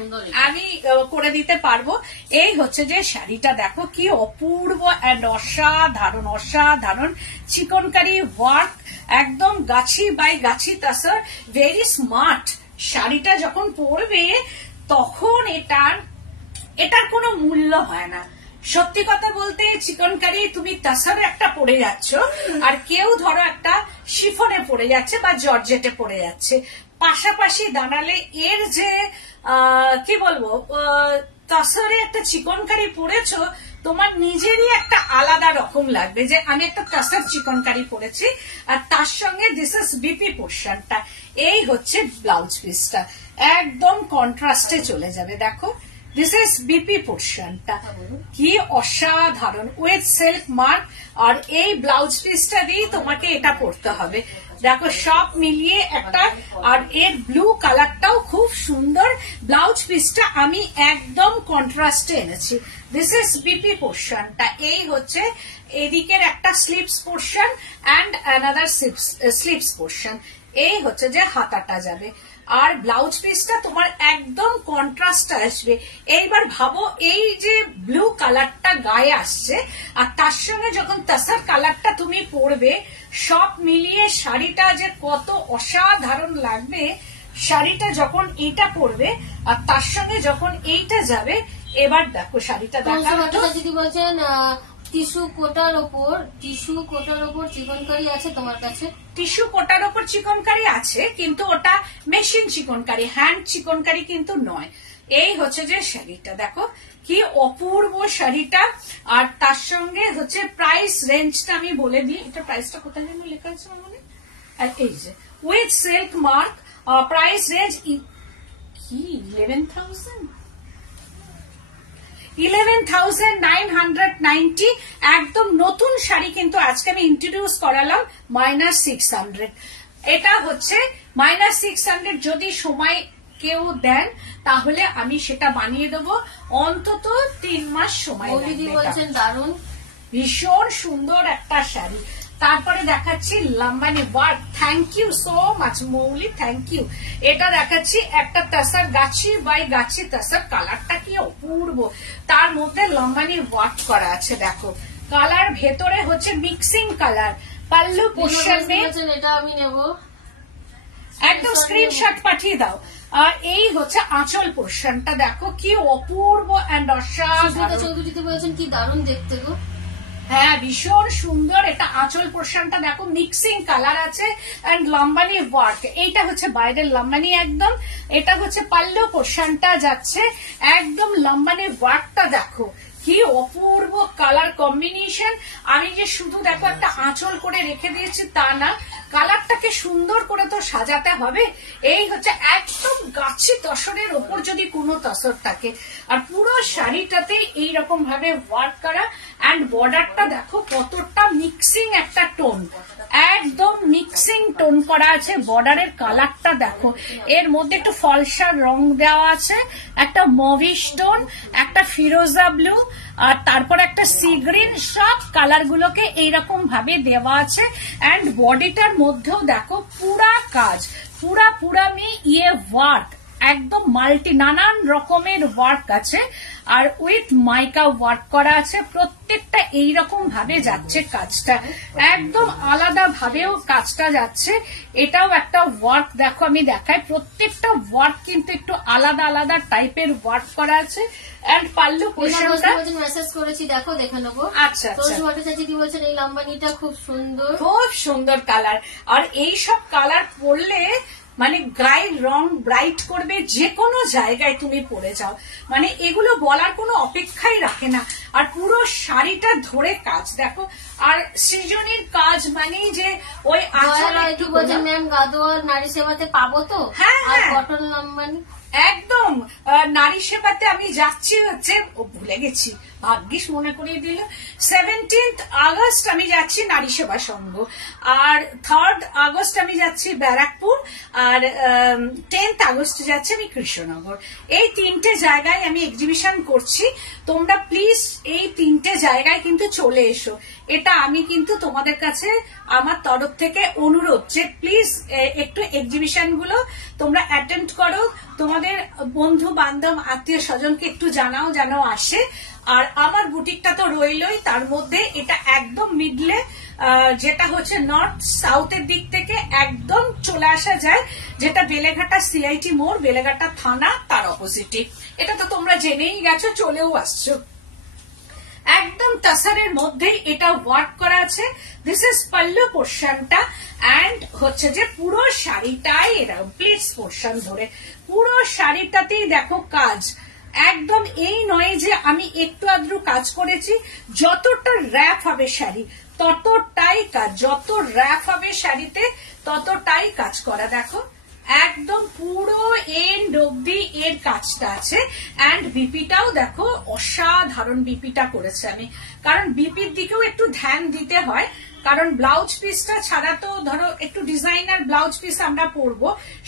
আমি করে দিতে পারবো। এই হচ্ছে যে শাড়িটা দেখো কি অপূর্ব এন্ড অসাধারণ অসাধারণ চিকনকারি ওয়ার্ক, একদম গাছি বাই গাছি তাসার, ভেরি স্মার্ট। শাড়িটা যখন পরবে তখন এটার কোনো মূল্য হয় না। সত্যি কথা বলতে চিকনকারি তুমি তাসারে একটা পরে যাচ্ছ, আর কেউ ধরো একটা শিফনে পরে যাচ্ছে বা জর্জেটে পরে যাচ্ছে, পাশাপাশি দাঁড়ালে এর যে কি বলবো, তাসারে একটা চিকনকারি পরেছো, তোমার নিজেরই একটা আলাদা রকম লাগবে যে আমি একটা তাসার চিকনকারি পরেছি। আর তার সঙ্গে দিস ইজ বিপি পোর্শনটা, এই হচ্ছে ব্লাউজ পিসটা, একদম কন্ট্রাস্টে চলে যাবে। দেখো দিস ইজ বিপি পোর্শনটা, কি অসাধারণ উইথ সিল্ক মার্ক। আর এই ব্লাউজ পিসটা দিয়ে তোমাকে এটা পরতে হবে। দেখো সব মিলিয়ে একটা, আর এর ব্লু কালারটাও খুব সুন্দর। ব্লাউজ পিসটা আমি একদম কন্ট্রাস্টে এনেছি। দিস ইজ বিপি পোর্শনটা, এই হচ্ছে এদিকের একটা slips portion and another slips portion. এই হচ্ছে যে হাতাটা যাবে, আর ব্লাউজ পিসটা তোমার একদম কন্ট্রাস্ট আসবে। এইবার ভাবো এই যে ব্লু কালারটা গায়ে আসছে, আর তার সঙ্গে যখন তাসার কালারটা তুমি পরবে, সব মিলিয়ে শাড়িটা যে কত অসাধারণ লাগবে। শাড়িটা যখন এইটা পরবে আর তার সঙ্গে যখন এইটা যাবে, এবার দেখো শাড়িটা দেখা। দিদি বলছেন টিস্যু কোটার ওপর চিকনকারি আছে তোমার কাছে? টিস্যু কোটার ওপর চিকনকারি আছে, কিন্তু ওটা মেশিন চিকনকারি, হ্যান্ড চিকনকারি কিন্তু নয়। এই হচ্ছে যে শাড়িটা, দেখো কি অপূর্ব শাড়িটা। আর তার সঙ্গে হচ্ছে প্রাইস রেঞ্জটা আমি বলে দিই, এটা প্রাইসটা কোথায় যেন লেখা আছে মনে, আর এই যে with silk mark, price range কি 11,990। একদম নতুন শাড়ি, কিন্তু আজকে আমি ইন্ট্রোডিউস করালাম -600। এটা হচ্ছে -600। যদি সময় কেউ দেন তাহলে আমি সেটা বানিয়ে দেবো, অন্তত 3 মাস সময় লাগবে। বলছেন দারুন, ভীষণ সুন্দর একটা শাড়ি। তারপরে দেখাচ্ছি Lambani work. Thank you so much Mouli, thank you. এটা দেখাচ্ছি একটা তাসার গাছি বাই গাছি তাসার, কালারটা কি অপূর্ব, তার মধ্যে লাম্বানি ওয়ার্ক করা আছে। দেখো কালার ভেতরে হচ্ছে মিক্সিং কালার। পাল্লু পোর্শন মে এটা আমি নেব, একদম স্ক্রিনশট পাঠিয়ে দাও। আর এই হচ্ছে আঁচল পোর্শনটা, দেখো কি অপূর্ব এন্ড অসাধারণ। চৌধুরী বলেছেন কি দারুণ দেখতে গো। হ্যাঁ ভীষণ সুন্দর। এটা আঁচল পোর্শনটা দেখো মিক্সিং কালার আছে এন্ড লাম্বানি ওয়ার্ক। এইটা হচ্ছে বাইরের লাম্বানি একদম, এটা হচ্ছে পাল্লু পোর্শনটা যাচ্ছে একদম লাম্বানি ওয়ার্কটা দেখো কি অপূর্ব কালার কম্বিনেশন। আমি যে শুধু দেখো একটা আঁচল করে রেখে দিয়েছি তা না, কালারটাকে সুন্দর করে তো সাজাতে হবে। এই হচ্ছে একদম গাছি তসরের ওপর যদি কোনো তসর থাকে, আর পুরো শাড়িটাতে এইরকম ভাবে ওয়ার্ক করা এন্ড বর্ডারটা দেখো কতটা মিক্সিং একটা টোন, একদম মিক্সিং টোন করা আছে। বর্ডারের কালারটা দেখো, এর মধ্যে একটু ফলসার রং দেওয়া আছে, একটা মভিশ টোন, একটা ফিরোজা ব্লু, আর তারপর একটা সি গ্রিন, সব কালার গুলোকে এইরকম ভাবে দেওয়া আছে। এন্ড বডিটার মধ্যেও দেখো পুরা কাজ, পুরা মি ইয়ে ওয়ার্ক, একদম মাল্টি নানান রকমের ওয়ার্ক আছে, আর উইথ মাইকা ওয়ার্ক করা আছে। প্রত্যেকটা এইরকম ভাবে যাচ্ছে কাজটা, একদম আলাদা ভাবেও কাজটা যাচ্ছে। এটাও একটা ওয়ার্ক, দেখো আমি দেখাই, প্রত্যেকটা ওয়ার্ক কিন্তু একটু আলাদা আলাদা টাইপের ওয়ার্ক করা আছে। এন্ড পাল্লু পোর্শনটা মেসেজ করেছি, দেখো দেখে নেবো। আচ্ছা ভট্টাচার্য বলছেন এই লাম্বানিটা খুব সুন্দর, খুব সুন্দর কালার। আর এই সব কালার পরলে মানে গায়ের রং ব্রাইট করবে, যে কোনো জায়গায় তুমি পরে যাও, মানে এগুলো বলার কোনো অপেক্ষাই রাখে না। আর পুরো শাড়িটা ধরে কাজ দেখো, আর সৃজনীর কাজ মানেই যে ওই বলছেন ম্যাম গাদোয়ার নারী সেবাতে পাবো তো? হ্যাঁ আর কটন লাম্বানি একদম নারী সেবাতে আমি যাচ্ছি হচ্ছে, ও ভুলে গেছি, ভাগ্যিস মনে করিয়ে দিল, 17 আগস্ট আমি যাচ্ছি নারী সেবা সংঘ, আর 3 আগস্ট আমি যাচ্ছি ব্যারাকপুর, আর 10 আগস্ট যাচ্ছি আমি কৃষ্ণনগর। এই 3টে জায়গায় আমি এক্সিবিশন করছি। তোমরা প্লিজ এই 3টে জায়গায় কিন্তু চলে এসো। এটা আমি কিন্তু তোমাদের কাছে আমার তরফ থেকে অনুরোধ যে প্লিজ একটু এক্সিবিশন গুলো তোমরা অ্যাটেন্ড করো, তোমাদের বন্ধু বান্ধব আত্মীয় স্বজনকে একটু জানাও যেন আসে। আর আমার বুটিকটা তো রইলই, তার মধ্যে এটা একদম মিডলে, যেটা হচ্ছে নর্থ সাউথের দিক থেকে একদম চলে আসা যায়, যেটা বেলেঘাটা সিআইটি মোড়, বেলেঘাটা থানা, তার অপোজিটে। এটা তো তোমরা জেনেই গেছো, চলেও আসছো। একদম তাসারের মধ্যেই এটা ওয়ার্ক করা আছে। দিস ইজ পাল্লু পোর্শনটা, এন্ড হচ্ছে যে পুরো শাড়িটাই এরকম প্লিটস পোর্শন ধরে, পুরো শাড়িটাতেই দেখো কাজ। একদম এই নয় যে আমি একটু আদ্রু কাজ করেছি, যতটা র্যাপ হবে শাড়ি ততটাই কাজ, যত র্যাপ হবে শাড়িতে ততটাই কাজ করা। দেখো একদম পুরো এন্ড অব্দি এর কাজটা আছে। এন্ড বিপিটাও দেখো অসাধারণ বিপিটা করেছে আমি, কারণ বিপির দিকেও একটু ধ্যান দিতে হয়, কারণ ব্লাউজ পিসটা ছাড়া তো ধরো একটু ডিজাইনার ব্লাউজ পিস আমরা পরবো,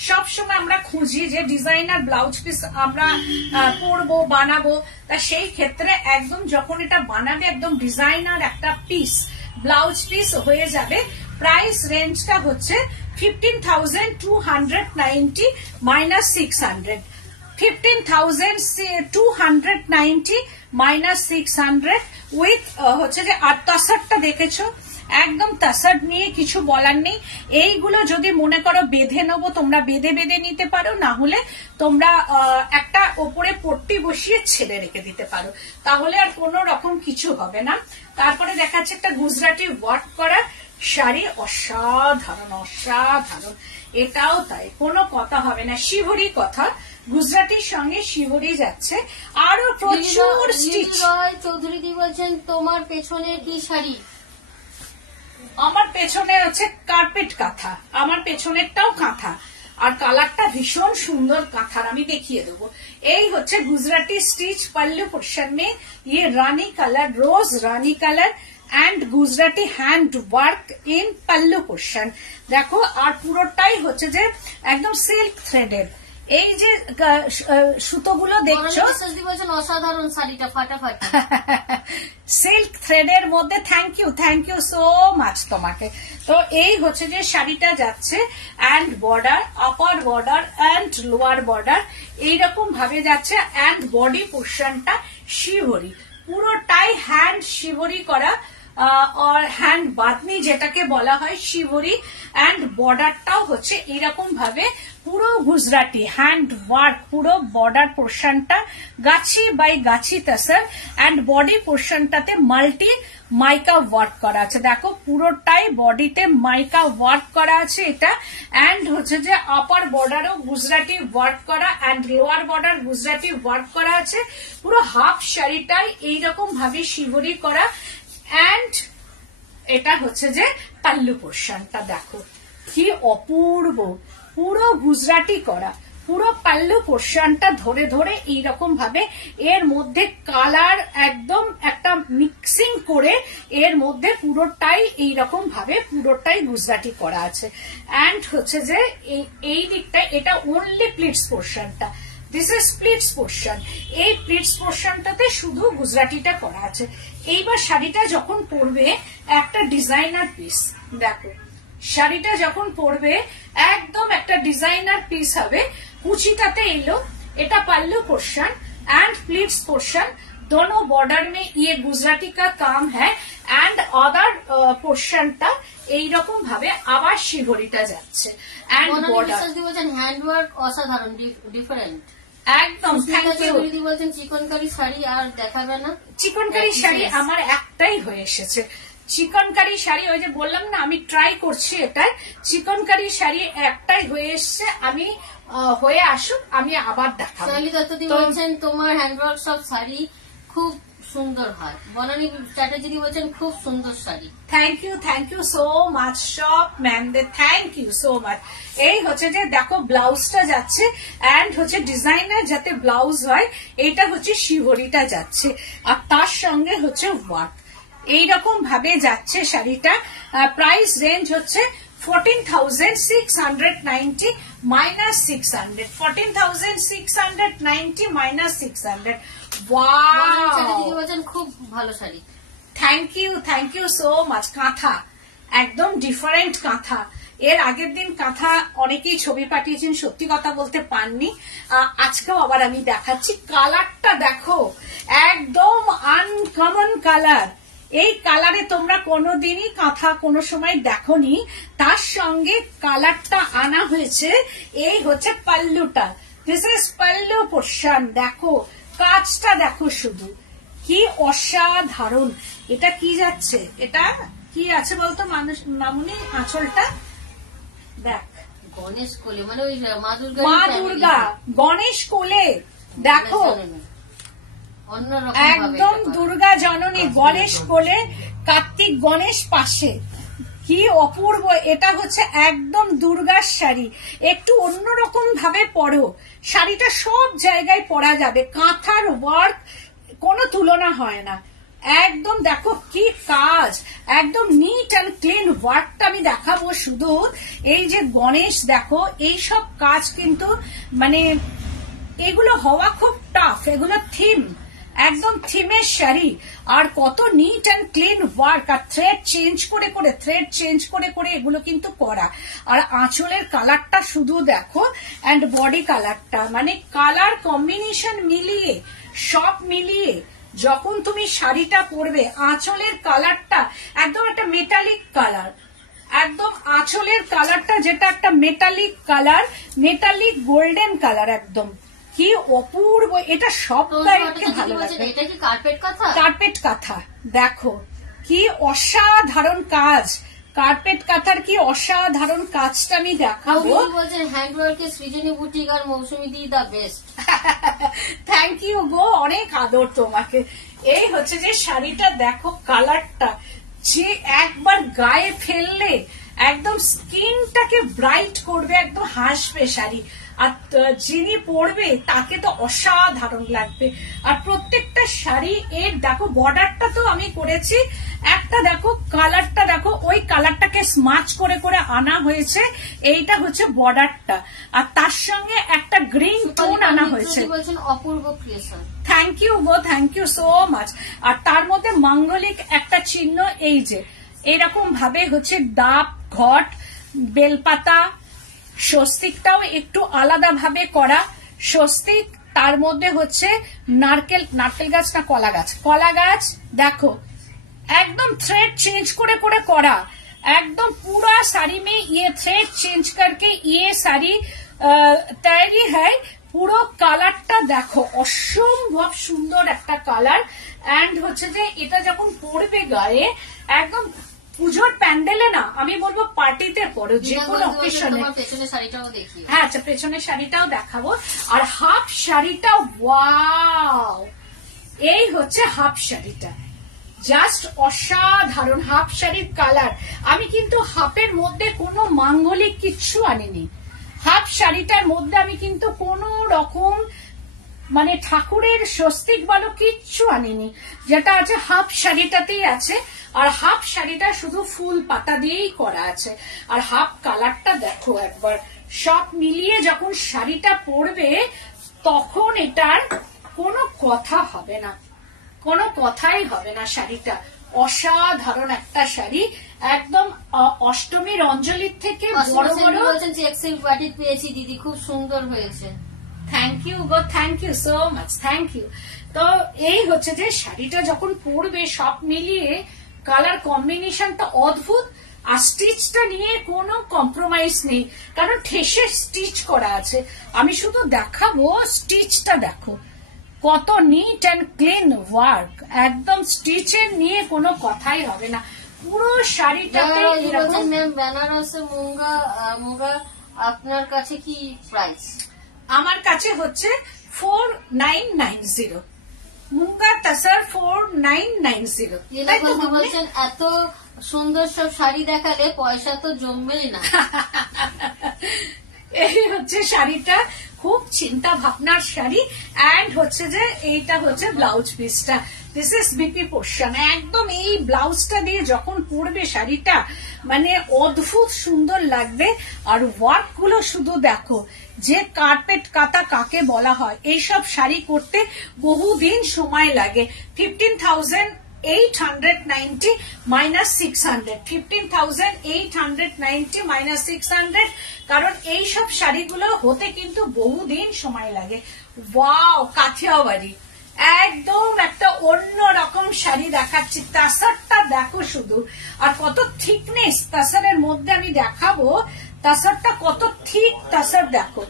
সবসময় আমরা খুঁজি যে ডিজাইনার ব্লাউজ পিস আমরা পরবো বানাবো, তা সেই ক্ষেত্রে একদম যখন এটা বানাবে একদম ডিজাইনার একটা পিস ব্লাউজ পিস হয়ে যাবে। প্রাইস রেঞ্জটা হচ্ছে 15,290 মাইনাস 600, 15,290 মাইনাস 600 উইথ হচ্ছে যে, আর তাসারটা দেখেছো একদম তাসার নিয়ে কিছু বলার নেই। এইগুলো যদি মনে করো বেঁধে নেবো, তোমরা বেঁধে নিতে পারো, না হলে তোমরা একটা ওপরে পট্টি বসিয়ে ছেড়ে রেখে দিতে পারো, তাহলে আর কোনো রকম কিছু হবে না। তারপরে দেখাচ্ছে একটা গুজরাটি ওয়ার্ক করা শাড়ি, অসাধারণ অসাধারণ, এটাও তাই, কোনো কথা হবে না, শিহরি কথা, গুজরাটির সঙ্গে শিহরি যাচ্ছে। আরো প্রচুর স্টিচ। চৌধুরী দি বলছেন তোমার পেছনে কি শাড়ি? আমার পেছনে হচ্ছে কার্পেট কাঁথা, আমার পেছনেরটাও কাঁথা, আর কালারটা ভীষণ সুন্দর কাঁথার, আমি দেখিয়ে দেবো। এই হচ্ছে গুজরাটি স্টিচ পাল্লু পোর্শন মে ये रानी कलर, रोज रानी colour and Gujarati hand work in pallu portion. देखो আর পুরোটাই হচ্ছে যে একদম সিল্ক থ্রেডের, এই যে সুতোগুলো দেখছো বিশ্বাসদি বলছেন অসাধারণ শাড়িটা ফাটাফাটি সিল্ক থ্রেডের মধ্যে। থ্যাংক ইউ সো মাচ তোমাকে। তো এই হচ্ছে যে শাড়িটা যাচ্ছে, and border, upper border and lower border এইরকম ভাবে যাচ্ছে, অ্যান্ড বডি পোর্শনটা শিবরি, পুরোটাই হ্যান্ড শিবরি করা, আর হ্যান্ড বাঁধনি যেটাকে বলা হয় শিবরি, অ্যান্ড বর্ডারটাও হচ্ছে এরকম ভাবে পুরো গুজরাটি হ্যান্ড ওয়ার্ক, পুরো বর্ডার পোর্শনটা Gachi by Gachi tussar, and body পোর্শনটাতে মাল্টি মাইকা ওয়ার্ক করা আছে। দেখো পুরোটাই বডিতে মাইকা ওয়ার্ক করা আছে এটা, অ্যান্ড হচ্ছে যে আপার বর্ডারও গুজরাটি ওয়ার্ক করা, and lower border Gujarati work করা আছে। পুরো হাফ শাড়িটাই এইরকম ভাবে শিবরি করা, অ্যান্ড এটা হচ্ছে যে পাল্লু পোর্শনটা দেখো কি অপূর্ব, পুরো গুজরাটি করা, পুরো পাল্লু পোর্শনটা ধরে ধরে এইরকম ভাবে এর মধ্যে কালার একদম একটা মিক্সিং করে এর মধ্যে পুরোটাই এইরকম ভাবে পুরোটাই গুজরাটি করা আছে। অ্যান্ড হচ্ছে যে এই দিকটা এটা অনলি প্লিটস পোর্শনটা, দিস ইজ প্লিটস পোর্শন। এই প্লিটস পোর্শনটাতে শুধু গুজরাটিটা করা আছে। এইবার শাড়িটা যখন পরবে একটা ডিজাইনার পিস, দেখো শাড়িটা যখন পরবে একদম একটা ডিজাইনার পিস হবে। কুচিটাতে এলো, এটা পাल्लू पोर्शन एंड प्लीट्स पोर्शन, दोनों बॉर्डर में ये गुजराती का काम है, एंड अदर पोर्शनটা এইরকম ভাবে আবার শিবরিটা যাচ্ছে, এন্ড বর্ডার হ্যান্ডওয়ার্ক অসাধারণ ডিফারেন্ট একদম। Thank you. দিদি বলছেন চিকনকারি শাড়ি আর দেখাবে না, চিকনকারি শাড়ি আমার একটাই হয়ে এসেছে। চিকনকারি শাড়ি ওই যে বললাম না আমি ট্রাই করছি এটাই, চিকনকারি শাড়ি একটাই হয়ে এসছে, আমি হয়ে আসুক আমি আবার দেখাবো। দত্তদি বলছেন তোমার হ্যান্ডওয়ার্ক সব শাড়ি খুব সুন্দর হয়। বনানী চ্যাটার্জি বলছেন খুব সুন্দর sari. Thank you so much সব ম্যামদের, থ্যাংক ইউ সো মাচ। এই হচ্ছে যে দেখো ব্লাউজটা যাচ্ছে, এন্ড হচ্ছে ডিজাইনার যাতে ব্লাউজ হয় এইটা হচ্ছে শিবরিটা যাচ্ছে, আর তার সঙ্গে হচ্ছে ওয়ার্ক এইরকম ভাবে যাচ্ছে শাড়িটা। প্রাইস রেঞ্জ হচ্ছে 14,690 মাইনাস 600, 14,690 মাইনাস 600। ওয়াও, বলছেন খুব ভালো sari. Thank you so much. Kantha একদম ডিফারেন্ট কাঁথা, এর আগের দিন কাঁথা অনেকেই ছবি পাঠিয়েছেন, সত্যি কথা বলতে পাননি, আজকেও আবার আমি দেখাচ্ছি। কালারটা দেখো একদম আনকমন কালার, এই কালারে তোমরা কোনোদিনই কাঁথা কোনো সময় দেখোনি, তার সঙ্গে কালারটা আনা হয়েছে। এই হচ্ছে পাল্লুটা, দিস ইজ পাল্লু পোর্শন। দেখো কাজটা দেখো শুধু কি অসাধারণ। এটা কি যাচ্ছে, এটা কি আছে বলতো মানুষ মামুনি, আঁচলটা দেখ গণেশ কোলে, মানে ওই মা দুর্গা গণেশ কোলে, দেখো একদম দুর্গা জননী গণেশ কোলে, কার্তিক গণেশ পাশে, কি অপূর্ব। এটা হচ্ছে একদম দুর্গার শাড়ি, একটু অন্যরকম ভাবে পরো, শাড়িটা সব জায়গায় পরা যাবে, কাঁথার ওয়ার্ক কোনো তুলনা হয় না। একদম দেখো কি কাজ, একদম নিট অ্যান্ড ক্লিন ওয়ার্কটা আমি দেখাবো শুধু। এই যে গণেশ দেখো, এই সব কাজ কিন্তু মানে এগুলো হওয়া খুব টাফ, এগুলো থিম, একদম থিমের শাড়ি, আর কত নিট অ্যান্ড ক্লিন ওয়ার্ক, আর থ্রেড চেঞ্জ করে এগুলো কিন্তু করা। আর আঁচলের কালারটা শুধু দেখো, অ্যান্ড বডি কালারটা, মানে কালার কম্বিনেশন মিলিয়ে সব মিলিয়ে যখন তুমি শাড়িটা পরবে, আঁচলের কালারটা একদম একটা মেটালিক কালার, একদম আঁচলের কালারটা যেটা একটা metallic colour, metallic golden colour, একদম কি অপূর্ব। এটা সব গায়ে ভালো লাগবে। এটা কি কার্পেট কাঁথা? কার্পেট কাঁথা দেখো কি অসাধারণ কাজ, কার্পেট কাঁথার কি অসাধারণ কাজটা আমি দেখাবো। বলছেন হ্যান্ডওয়ার্কের সৃজনী বুটিক আর মৌসুমী দি দা বেস্ট। থ্যাংক ইউ গো, অনেক আদর তোমাকে। এই হচ্ছে যে শাড়িটা দেখো, কালারটা যে একবার গায়ে ফেললে একদম স্কিনটাকে ব্রাইট করবে, একদম হাসবে শাড়ি। আর যিনি পরবে তাকে তো অসাধারণ লাগবে। আর প্রত্যেকটা শাড়ি এর দেখো বর্ডারটা তো আমি করেছি, একটা দেখো কালারটা দেখো, ওই কালারটাকে স্মাচ করে করে আনা হয়েছে, এইটা হচ্ছে বর্ডারটা, আর তার সঙ্গে একটা গ্রিন টোন আনা হয়েছে। বলছেন অপূর্ব ক্রিয়েশন। থ্যাংক ইউ গো, থ্যাংক ইউ সো মাচ। আর তার মধ্যে মাঙ্গলিক একটা চিহ্ন, এই যে এরকম ভাবে হচ্ছে ডাব, ঘট, বেলপাতা, স্বস্তিকটাও একটু আলাদা ভাবে করা স্বস্তিক, তার মধ্যে হচ্ছে নারকেল গাছ না কলা গাছ দেখো, एकदम थ्रेड चेंज করে করে করা, एकदम पूरा साड़ी में ये थ्रेड चेंज करके ये साड़ी तैयारी है। পুরো কালারটা দেখো, অসম্ভব সুন্দর একটা কালার। এন্ড হচ্ছে যে এটা যখন পরবে গায়ে, একদম পুজোর প্যান্ডেলে না, আমি বলবো পার্টিতে পরো, যে কোনো অকেশনে। হ্যাঁ আচ্ছা, পেছনের শাড়িটাও দেখাবো। আর হাফ শাড়িটা, ওয়াও, এই হচ্ছে হাফ শাড়িটা, জাস্ট অসাধারণ হাফ শাড়ির কালার। আমি কিন্তু হাফের মধ্যে কোনো মাঙ্গলিক কিচ্ছু আনিনি, হাফ শাড়িটার মধ্যে আমি কিন্তু কোনো রকম মানে ঠাকুরের স্বস্তিক বলো কিচ্ছু আনিনি, যেটা আছে হাফ শাড়িটাতেই আছে। আর হাফ শাড়িটা শুধু ফুল পাতা দিয়েই করা আছে। আর হাফ কালারটা দেখো একবার, সব মিলিয়ে যখন শাড়িটা পরবে তখন এটার কোনো কথা হবে না, কোনো কথাই হবে না। শাড়িটা অসাধারণ একটা শাড়ি, একদম অষ্টমীর অঞ্জলির থেকে বড় বড়। বলছেন যে এক্সেল পার্টি পেয়েছি দিদি, খুব সুন্দর হয়েছে। থ্যাংক ইউ গো, thank you so much, thank you. তো এই হচ্ছে যে শাড়িটা যখন পরবে সব মিলিয়ে কালার কম্বিনেশনটা অদ্ভুত। আর স্টিচটা নিয়ে কোনো কম্প্রোমাইজ নেই, কারণ ঠেসে স্টিচ করা আছে। আমি শুধু দেখাবো স্টিচটা দেখো, কত নিট অ্যান্ড ক্লিন ওয়ার্ক, একদম স্টিচের নিয়ে কোনো কথাই হবে না। পুরো শাড়িটাতে বেনারসে মুগা আপনার কাছে কি প্রাইস? আমার কাছে হচ্ছে 4990, মুঙ্গা তাসার 4990। বলছেন এত সুন্দর সব শাড়ি দেখালে পয়সা তো জমবেই না। এই হচ্ছে শাড়িটা, খুব চিন্তা ভাবনার শাড়ি। এন্ড হচ্ছে যে এইটা হচ্ছে ব্লাউজ পিসটা, দিস ইজ বিপি পোর্শন। একদম এই ব্লাউজটা দিয়ে যখন পরবে শাড়িটা মানে অদ্ভুত সুন্দর লাগবে। আর ওয়ার্ক গুলো শুধু দেখো, যে কার্পেট কাতা কাকে বলা হয়, এইসব শাড়ি করতে বহুদিন সময় লাগে। 15,890 মাইনাস 600, 15,890 মাইনাস 600, কারণ এই সব শাড়িগুলো হতে কিন্তু বহুদিন সময় লাগে। ওয়াও, কাঠিয়াওয়াড়ি একদম একটা অন্য রকম শাড়ি দেখাচ্ছি। তাসারটা দেখো শুধু, আর কত থিকনেস তাসারের মধ্যে আমি দেখাবো। তাসারটা কত থিক তাসার দেখো,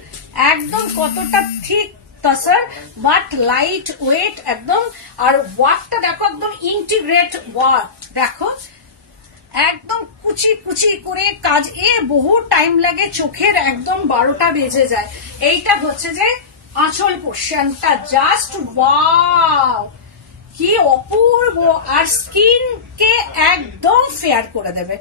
একদম কতটা থিক তাসার, বাট লাইট ওয়েট একদম। আর ওয়ার্কটা দেখো, একদম ইন্টিগ্রেট ওয়ার্ক দেখো, একদম কুচি কুচি করে কাজ। বহু টাইম লাগে, চোখের একদম 12টা বেজে যায়। এইটা হচ্ছে যে আঁচল পোর্শনটা, জাস্ট ওয়াও, কি অপূর্ব। আর স্কিন কে একদম ফেয়ার করে দেবে।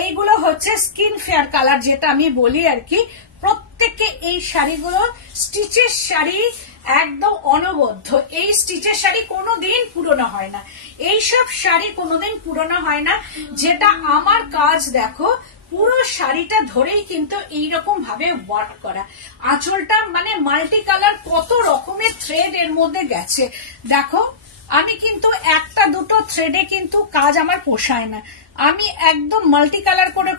এইগুলো হচ্ছে স্কিন ফেয়ার কালার, যেটা আমি বলি আর কি। প্রত্যেকে এই শাড়িগুলো স্টিচের শাড়ি, একদম অনবদ্য। এই স্টিচের শাড়ি কোনোদিন পুরনো হয় না, এইসব শাড়ি কোনোদিন পুরনো হয় না। যেটা আমার কাজ দেখো, পুরো শাড়িটা ধরেই কিন্তু এইরকম ভাবে ওয়ার্ক করা। আঁচলটা মানে মাল্টি কালার, কত রকমের থ্রেড এর মধ্যে গেছে দেখো। আমি কিন্তু একটা দুটো থ্রেডে কিন্তু কাজ আমার পোষায় না, আমি একদম মাল্টি কালার করে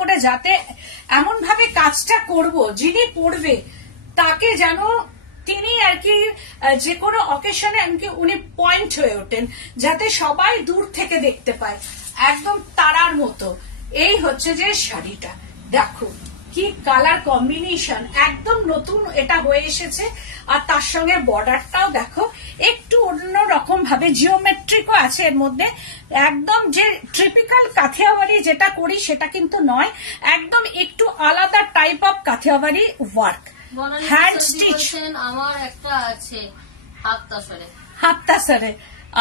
করে যাতে এমন ভাবে কাজটা করব, যিনি পড়বে তাকে যেন তিনি আর কি যে কোনো অকেশনে উনি পয়েন্ট হয়ে ওঠেন, যাতে সবাই দূর থেকে দেখতে পায়, একদম তারার মতো। এই হচ্ছে যে শাড়িটা দেখো, কি কালার কম্বিনেশন, একদম নতুন এটা হয়ে এসেছে। আর তার সঙ্গে বর্ডারটাও দেখো একটু অন্য রকম ভাবে, জিওমেট্রিকও আছে এর মধ্যে। একদম যে ট্রিপিক্যাল কাথিয়াওয়াড়ি যেটা করি সেটা কিন্তু নয়, একদম একটু আলাদা type of Kathiawadi work, hand stitch. আমার একটা আছে হাফ তাসারে।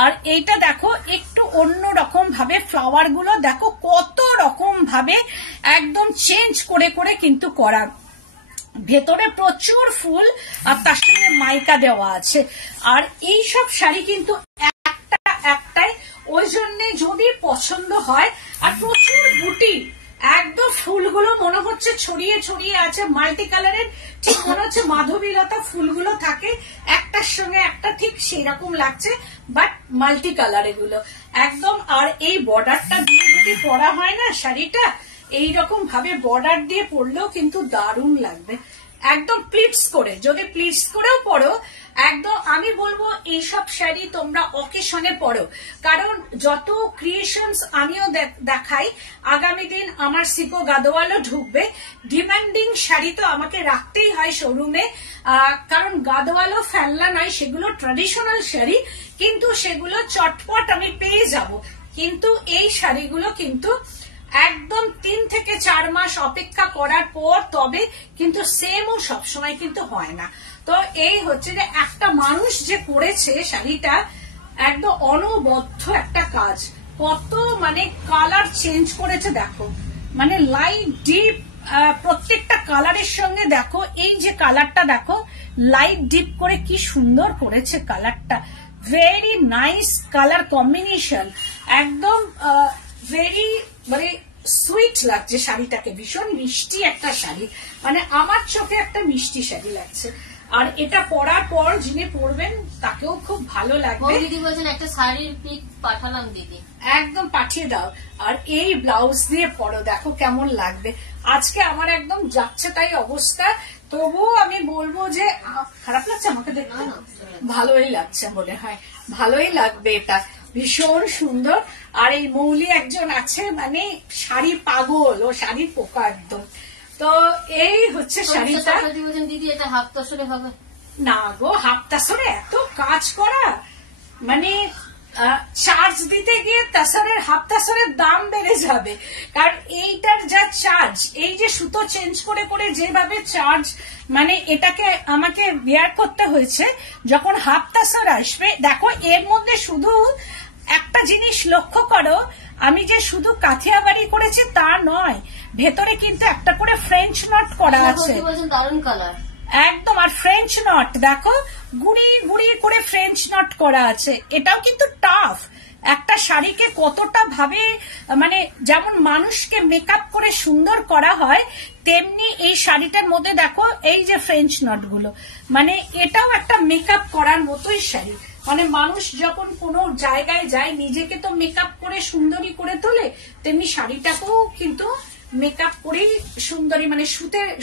আর এইটা দেখো একটু অন্য রকম ভাবে, ফ্লাওয়ার গুলো দেখো কত রকম ভাবে একদম চেঞ্জ করে করে কিন্তু করা। ভেতরে প্রচুর ফুল আর তার সঙ্গে মাইকা দেওয়া আছে। আর এই সব শাড়ি কিন্তু একটাই, ওই জন্য যদি পছন্দ হয়, আর প্রচুর বুটি, একদম ফুলগুলো মনে হচ্ছে ছড়িয়ে ছড়িয়ে আছে মাল্টি কালারের, ঠিক মনে হচ্ছে মাধবীলতা ফুলগুলো থাকে একটার সঙ্গে একটা, ঠিক সেরকম লাগছে, বাট মাল্টি কালার এগুলো একদম। আর এই বর্ডারটা দিয়ে যদি পরা হয় না শাড়িটা, এইরকম ভাবে বর্ডার দিয়ে পরলেও কিন্তু দারুণ লাগবে, একদম প্লিটস করে, যদি প্লিটস করেও পরো একদম। আমি বলবো এইসব শাড়ি তোমরা অকেশনে পরো, কারণ যত ক্রিয়েশনস আমিও দেখাই, আগামী দিন আমার সিকো গাদোয়ালও ঢুকবে। ডিমান্ডিং শাড়ি তো আমাকে রাখতেই হয় শোরুমে, কারণ গাদোয়ালও ফেলনা নয়, সেগুলো ট্র্যাডিশনাল শাড়ি, কিন্তু সেগুলো চটপট আমি পেয়ে যাব। কিন্তু এই শাড়িগুলো কিন্তু একদম 3 থেকে 4 মাস অপেক্ষা করার পর তবে, কিন্তু সেমও সবসময় কিন্তু হয় না। তো এই হচ্ছে যে একটা মানুষ যে করেছে শাড়িটা, একদম অনবদ্য একটা কাজ, কত মানে কালার চেঞ্জ করেছে দেখো, মানে লাইট ডিপ, প্রত্যেকটা কালারের সঙ্গে দেখো, এই যে কালারটা দেখো লাইট ডিপ করে কি সুন্দর করেছে কালারটা, ভেরি নাইস কালার কম্বিনেশন, একদম ভেরি মানে সুইট লাগছে শাড়িটাকে, ভীষণ মিষ্টি একটা শাড়ি, মানে আমার চোখে একটা মিষ্টি শাড়ি লাগছে। আর এটা পরার পর যিনি পরবেন তাকেও খুব ভালো লাগবে। দিদি বলছেন একটা শাড়ির পিক পাঠালাম দিদি, একদম পাঠিয়ে দাও। আর এই ব্লাউজ দিয়ে পরো, দেখো কেমন লাগবে। আজকে আমার একদম যাচ্ছে তাই অবস্থা, তবুও আমি বলবো যে খারাপ লাগছে আমাকে দেখতে, ভালোই লাগছে মনে হয়, ভালোই লাগবে, এটা ভীষণ সুন্দর। আর এই মৌলি একজন আছে, মানে শাড়ি পাগল, ও শাড়ি পোকা একদম। তো এই হচ্ছে শাড়িটা। দিদি এটা হাফ তাসরে হবে না গো, হাফ তাসরে এত কাজ করা, মানে চার্জ দিতে গিয়ে তাসরের হাফ তাসরের দাম বেড়ে যাবে, কারণ এইটার যা চার্জ, এই যে সুতো চেঞ্জ করে করে যেভাবে চার্জ, মানে এটাকে আমাকে বেয়ার করতে হয়েছে। যখন হাফ তাসর আসবে, দেখো এর মধ্যে শুধু একটা জিনিস লক্ষ্য করো, আমি যে শুধু কাথিয়া বাড়ি করেছি তা নয়, ভেতরে কিন্তু একটা করে ফ্রেঞ্চ নট করা আছে, দারুণ কালার একদম। আর ফ্রেঞ্চ নট দেখো, গুড়ি গুড়ি করে ফ্রেঞ্চ নট করা আছে, এটাও কিন্তু টাফ। একটা শাড়িকে কতটা ভাবে, মানে যেমন মানুষকে মেকআপ করে সুন্দর করা হয়, তেমনি এই শাড়িটার মধ্যে দেখো এই যে ফ্রেঞ্চ নট গুলো, মানে এটাও একটা মেকআপ করার মতোই শাড়ি। মানে মানুষ যখন কোনো জায়গায় যায়, নিজেকে তো মেকআপ করে সুন্দরী করে তোলে, তেমনি শাড়িটাকেও কিন্তু মেকআপ করেই সুন্দরী, মানে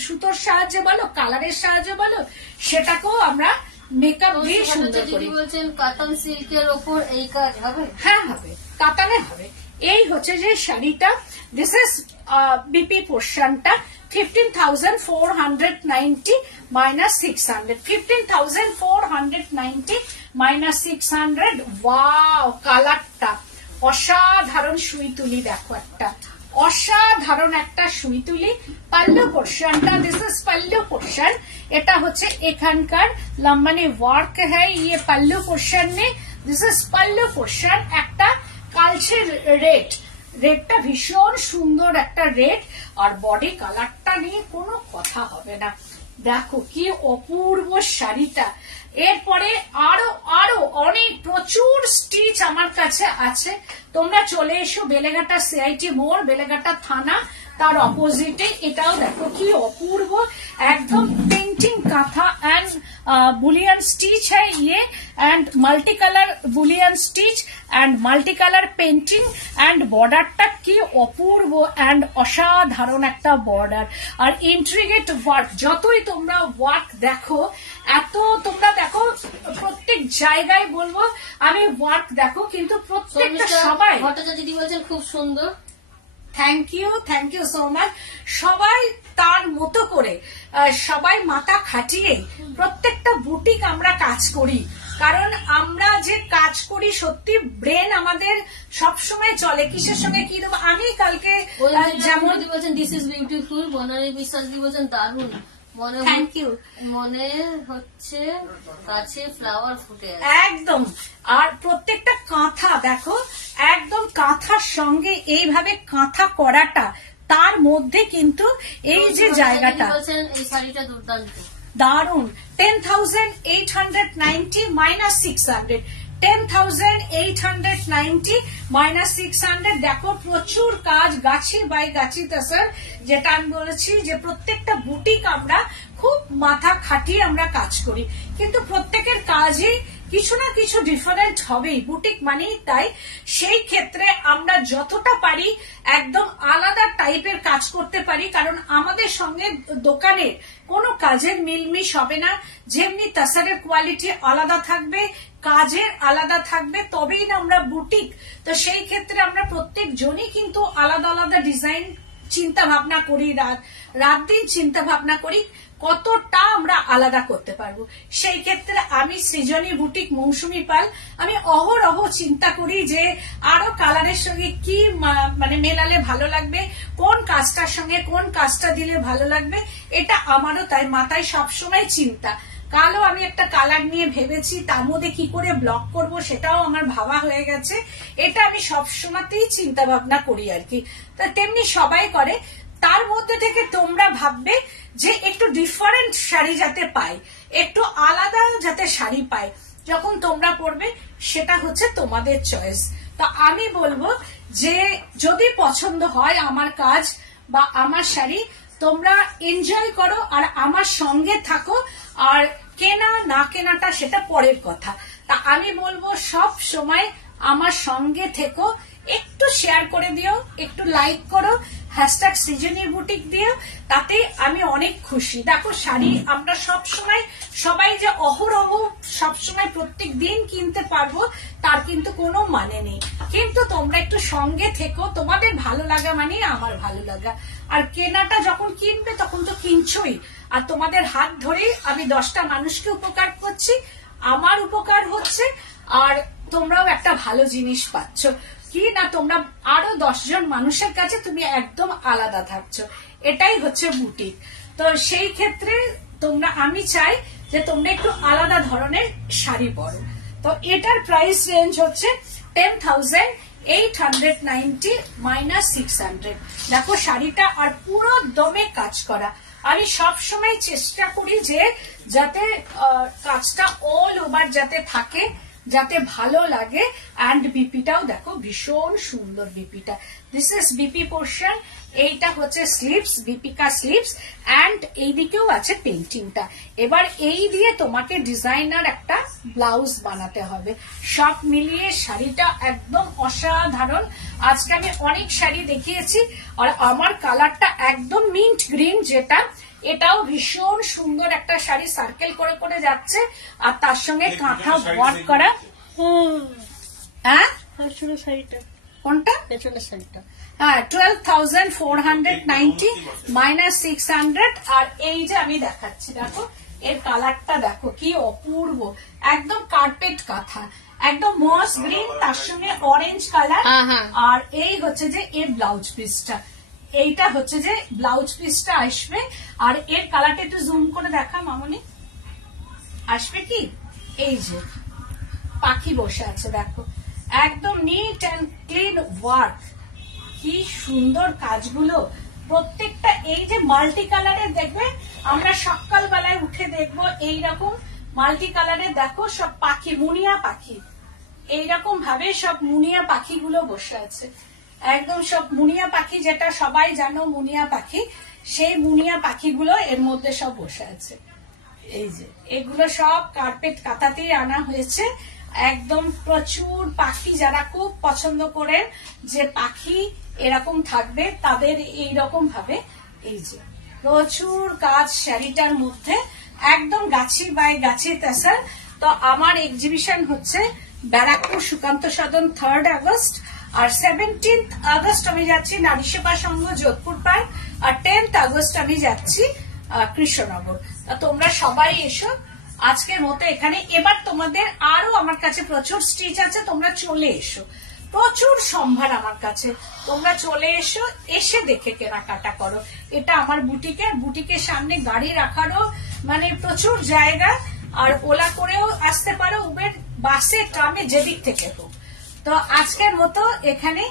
সুতোর সাহায্যে বলো, কালারের সাহায্যে বলো, সেটাকেও আমরা মেকআপ দিয়ে সুন্দর করি। বলছেন কাতান সিল্কের ওপর এই কাজ হবে? হ্যাঁ হবে, কাতানে হবে। এই হচ্ছে যে শাড়িটা, দিস ইজ বিপি পোর্শনটা 15,490 মাইনাস 600, 15,490 মাইনাস 600। ওয়াও, কালারটা অসাধারণ, সুই তুলি দেখো, একটা অসাধারণ একটা সুই তুলি। পাল্লু পোর্শনটা, দিস ইজ পাল্লু পোর্শন, এটা হচ্ছে এখানকার মানে ওয়ার্ক হ্যাঁ, ইয়ে pallu portion May, this is pallu portion. একটা কালচে রেডটা ভীষণ সুন্দর একটা রেড, আর বডি কালারটা নিয়ে কোনো কথা হবে না, দেখো কি অপূর্ব শাড়িটা। এরপরে আরো অনেক প্রচুর স্টিচ আমার কাছে আছে, তোমরা চলে এসো বেলেঘাটা সিআইটি মোড়, বেলেঘাটা থানা, তার অপোজিটে। এটাও দেখো কি অপূর্ব, একদম পেন্টিং কাঁথা এন্ড বুলিয়ান স্টিচ হ্যাঁ ইয়ে, and multi colour bullion stitch and multi colour painting, and বর্ডারটা কি অপূর্ব এন্ড অসাধারণ একটা বর্ডার। আর ইন্ট্রিগেট ওয়ার্ক, যতই তোমরা ওয়ার্ক দেখো, এত তোমরা দেখো প্রত্যেক জায়গায় বলবো আমি ওয়ার্ক দেখো, কিন্তু প্রত্যেকটা সবাই ভট্টাচার্য দিদি বলছেন খুব সুন্দর। Thank you so much. সবাই তার মতো করে, সবাই মাথা খাটিয়ে প্রত্যেকটা বুটিক আমরা কাজ করি, কারণ আমরা যে কাজ করি সত্যি ব্রেন আমাদের সবসময় চলে কিসের সঙ্গে কি দেবো। আমি কালকে যেমন বলছেন দিস ইজ বিউটিফুল, বনানী বিশ্বাস দি বলছেন দারুণ, থ্যাংক ইউ, মনে হচ্ছে কাছে ফ্লাওয়ার ফুটে একদম। আর প্রত্যেকটা কাঁথা দেখো, একদম কাঁথার সঙ্গে এইভাবে কাঁথা করাটা তার মধ্যে কিন্তু এই যে জায়গাটা বলছেন এই শাড়িটা দুর্দান্ত, দারুন। 10,890 মাইনাস 600, 10,890 মাইনাস 600। দেখো প্রচুর কাজ, গাছি বাই গাছি তাসার। যেটা আমি বলেছি যে প্রত্যেকটা বুটিক আমরা খুব মাথা খাটিয়ে আমরা কাজ করি, কিন্তু প্রত্যেকের কাজে কিছু না কিছু ডিফারেন্ট হবেই, বুটিক মানেই তাই। সেই ক্ষেত্রে আমরা যতটা পারি একদম আলাদা টাইপের কাজ করতে পারি, কারণ আমাদের সঙ্গে দোকানের কোনো কাজের মিলমিশ হবে না। যেমনি তাসারের কোয়ালিটি আলাদা থাকবে, কাজের আলাদা থাকবে, তবেই না আমরা বুটিক। তো সেই ক্ষেত্রে আমরা প্রত্যেক জনই কিন্তু আলাদা আলাদা ডিজাইন চিন্তা ভাবনা করি, রাত দিন চিন্তা ভাবনা করি কতটা আমরা আলাদা করতে পারবো। সেই ক্ষেত্রে আমি সৃজনী বুটিক মৌসুমী পাল, আমি অহরহ চিন্তা করি যে আরো কালারের সঙ্গে কি মানে মেলালে ভালো লাগবে, কোন কাজটার সঙ্গে কোন কাজটা দিলে ভালো লাগবে। এটা আমারও তাই মাথায় সবসময় চিন্তা। কালও আমি একটা কালার নিয়ে ভেবেছি, তার মধ্যে কি করে ব্লক করব সেটাও আমার ভাবা হয়ে গেছে। এটা আমি সবসময়তেই চিন্তা ভাবনা করি আর কি, তা তেমনি সবাই করে। তার মধ্যে থেকে তোমরা ভাববে যে একটু ডিফারেন্ট শাড়ি যাতে পাই, একটু আলাদা যাতে শাড়ি পাই, যখন তোমরা পরবে সেটা হচ্ছে তোমাদের চয়েস। তো আমি বলবো যে যদি পছন্দ হয় আমার কাজ বা আমার শাড়ি, তোমরা এনজয় করো আর আমার সঙ্গে থাকো। আর কেনা না কেনাটা সেটা পরের কথা। তা আমি বলবো সব সময় আমার সঙ্গে থেকো, একটু শেয়ার করে দিও, একটু লাইক করো, হ্যাশট্যাগ সৃজনী বুটিক দিও, তাতে আমি অনেক খুশি। দেখো শাড়ি আমরা সবসময় সবাই যে অহরহ সবসময় প্রত্যেক দিন কিনতে পারবো তার কিন্তু কোনো মানে নেই, কিন্তু তোমরা একটু সঙ্গে থেকো। তোমাদের ভালো লাগা মানে আমার ভালো লাগা। আর কেনাটা যখন কিনবে তখন তো কিনছই, আর তোমাদের হাত ধরে আমি 10টা মানুষকে উপকার করছি, আমার উপকার হচ্ছে, আর তোমরাও একটা ভালো জিনিস পাচ্ছ কি না, তোমরা আরো 10 জন মানুষের কাছে তুমি একদম আলাদা থাকছো। এটাই হচ্ছে বুটিক। তো সেই ক্ষেত্রে তোমরা, আমি চাই যে তোমরা একটু আলাদা ধরনের শাড়ি পরো। তো এটার প্রাইস রেঞ্জ হচ্ছে 10,890 মাইনাস 600। দেখো শাড়িটা আর পুরো দমে কাজ করা। আমি সবসময় চেষ্টা করি যে যাতে কাজটা অল ওভার যাতে থাকে, যাতে ভালো লাগে। অ্যান্ড বিপিটাও দেখো ভীষণ সুন্দর বিপিটা। দিস ইজ বিপি পোর্শন, এইটা হচ্ছে স্লিভস, বিপিকা স্লিভস, অ্যান্ড এইদিকেও আছে পেন্টিংটা। এবার এই দিয়ে তোমাকে ডিজাইনার একটা ব্লাউজ বানাতে হবে। সব মিলিয়ে শাড়িটা একদম অসাধারণ। আজকে আমি অনেক শাড়ি দেখিয়েছি, আর আমার কালারটা একদম মিন্ট গ্রিন, যেটা এটাও ভীষণ সুন্দর একটা শাড়ি, সার্কেল করে করে যাচ্ছে, আর তার সঙ্গে কাঁথা ওয়ার্ক করা। হ্যাঁ শাড়িটা কোনটা? পেছনের শাড়িটা। হ্যাঁ 12,490 মাইনাস 600। আর এই যে আমি দেখাচ্ছি, দেখো এর কালারটা দেখো কি অপূর্ব, একদম কার্পেট কাঁথা, একদম মস গ্রিন, তার সঙ্গে অরেঞ্জ কালার। আর এই হচ্ছে যে এর ব্লাউজ পিসটা, এইটা হচ্ছে যে ব্লাউজ পিসটা আসবে। আর এর কালারটা একটু জুম করে দেখা মামনি, আসবে কি? এই যে পাখি বসে আছে দেখো, একদম নিট অ্যান্ড ক্লিন ওয়ার্ক, কি সুন্দর কাজগুলো প্রত্যেকটা। এই যে মাল্টি কালারের দেখবে, আমরা সকালবেলায় উঠে দেখবো এইরকম মাল্টি কালারের, দেখো সব পাখি, মুনিয়া পাখি, এইরকম ভাবে সব মুনিয়া পাখিগুলো বসে আছে, একদম সব মুনিয়া পাখি, যেটা সবাই জানো মুনিয়া পাখি, সেই মুনিয়া পাখিগুলো এর মধ্যে সব বসে আছে। এই যে এগুলো সব কার্পেট কাঁথাতেই আনা হয়েছে। একদম প্রচুর পাখি, যারা খুব পছন্দ করেন যে পাখি এরকম থাকবে, তাদের এইরকম ভাবে এই যে প্রচুর কাজ শাড়িটার মধ্যে, একদম গাছি বাই গাছি তাসার। তো আমার এক্সিবিশন হচ্ছে ব্যারাকপুর সুকান্ত সদন 3rd আগস্ট, আর 17th আগস্ট আমি যাচ্ছি নারী সেবা সংঘ যোধপুর পার্ক, আর 10th আগস্ট আমি যাচ্ছি কৃষ্ণনগর। তোমরা সবাই এসো আজকের মতো এখানে। এবার তোমাদের আরো আমার কাছে প্রচুর স্টিচ আছে, তোমরা চলে এসো, প্রচুর সম্ভার আমার কাছে, তোমরা চলে এসো, এসে দেখে কেনাকাটা করো। এটা আমার বুটিকের সামনে গাড়ি রাখারও মানে প্রচুর জায়গা, আর ওলা করেও আসতে পারো, উবের, বাসে, ট্রামে, যেদিক থেকে হোক। তো আজকের মতো এখানে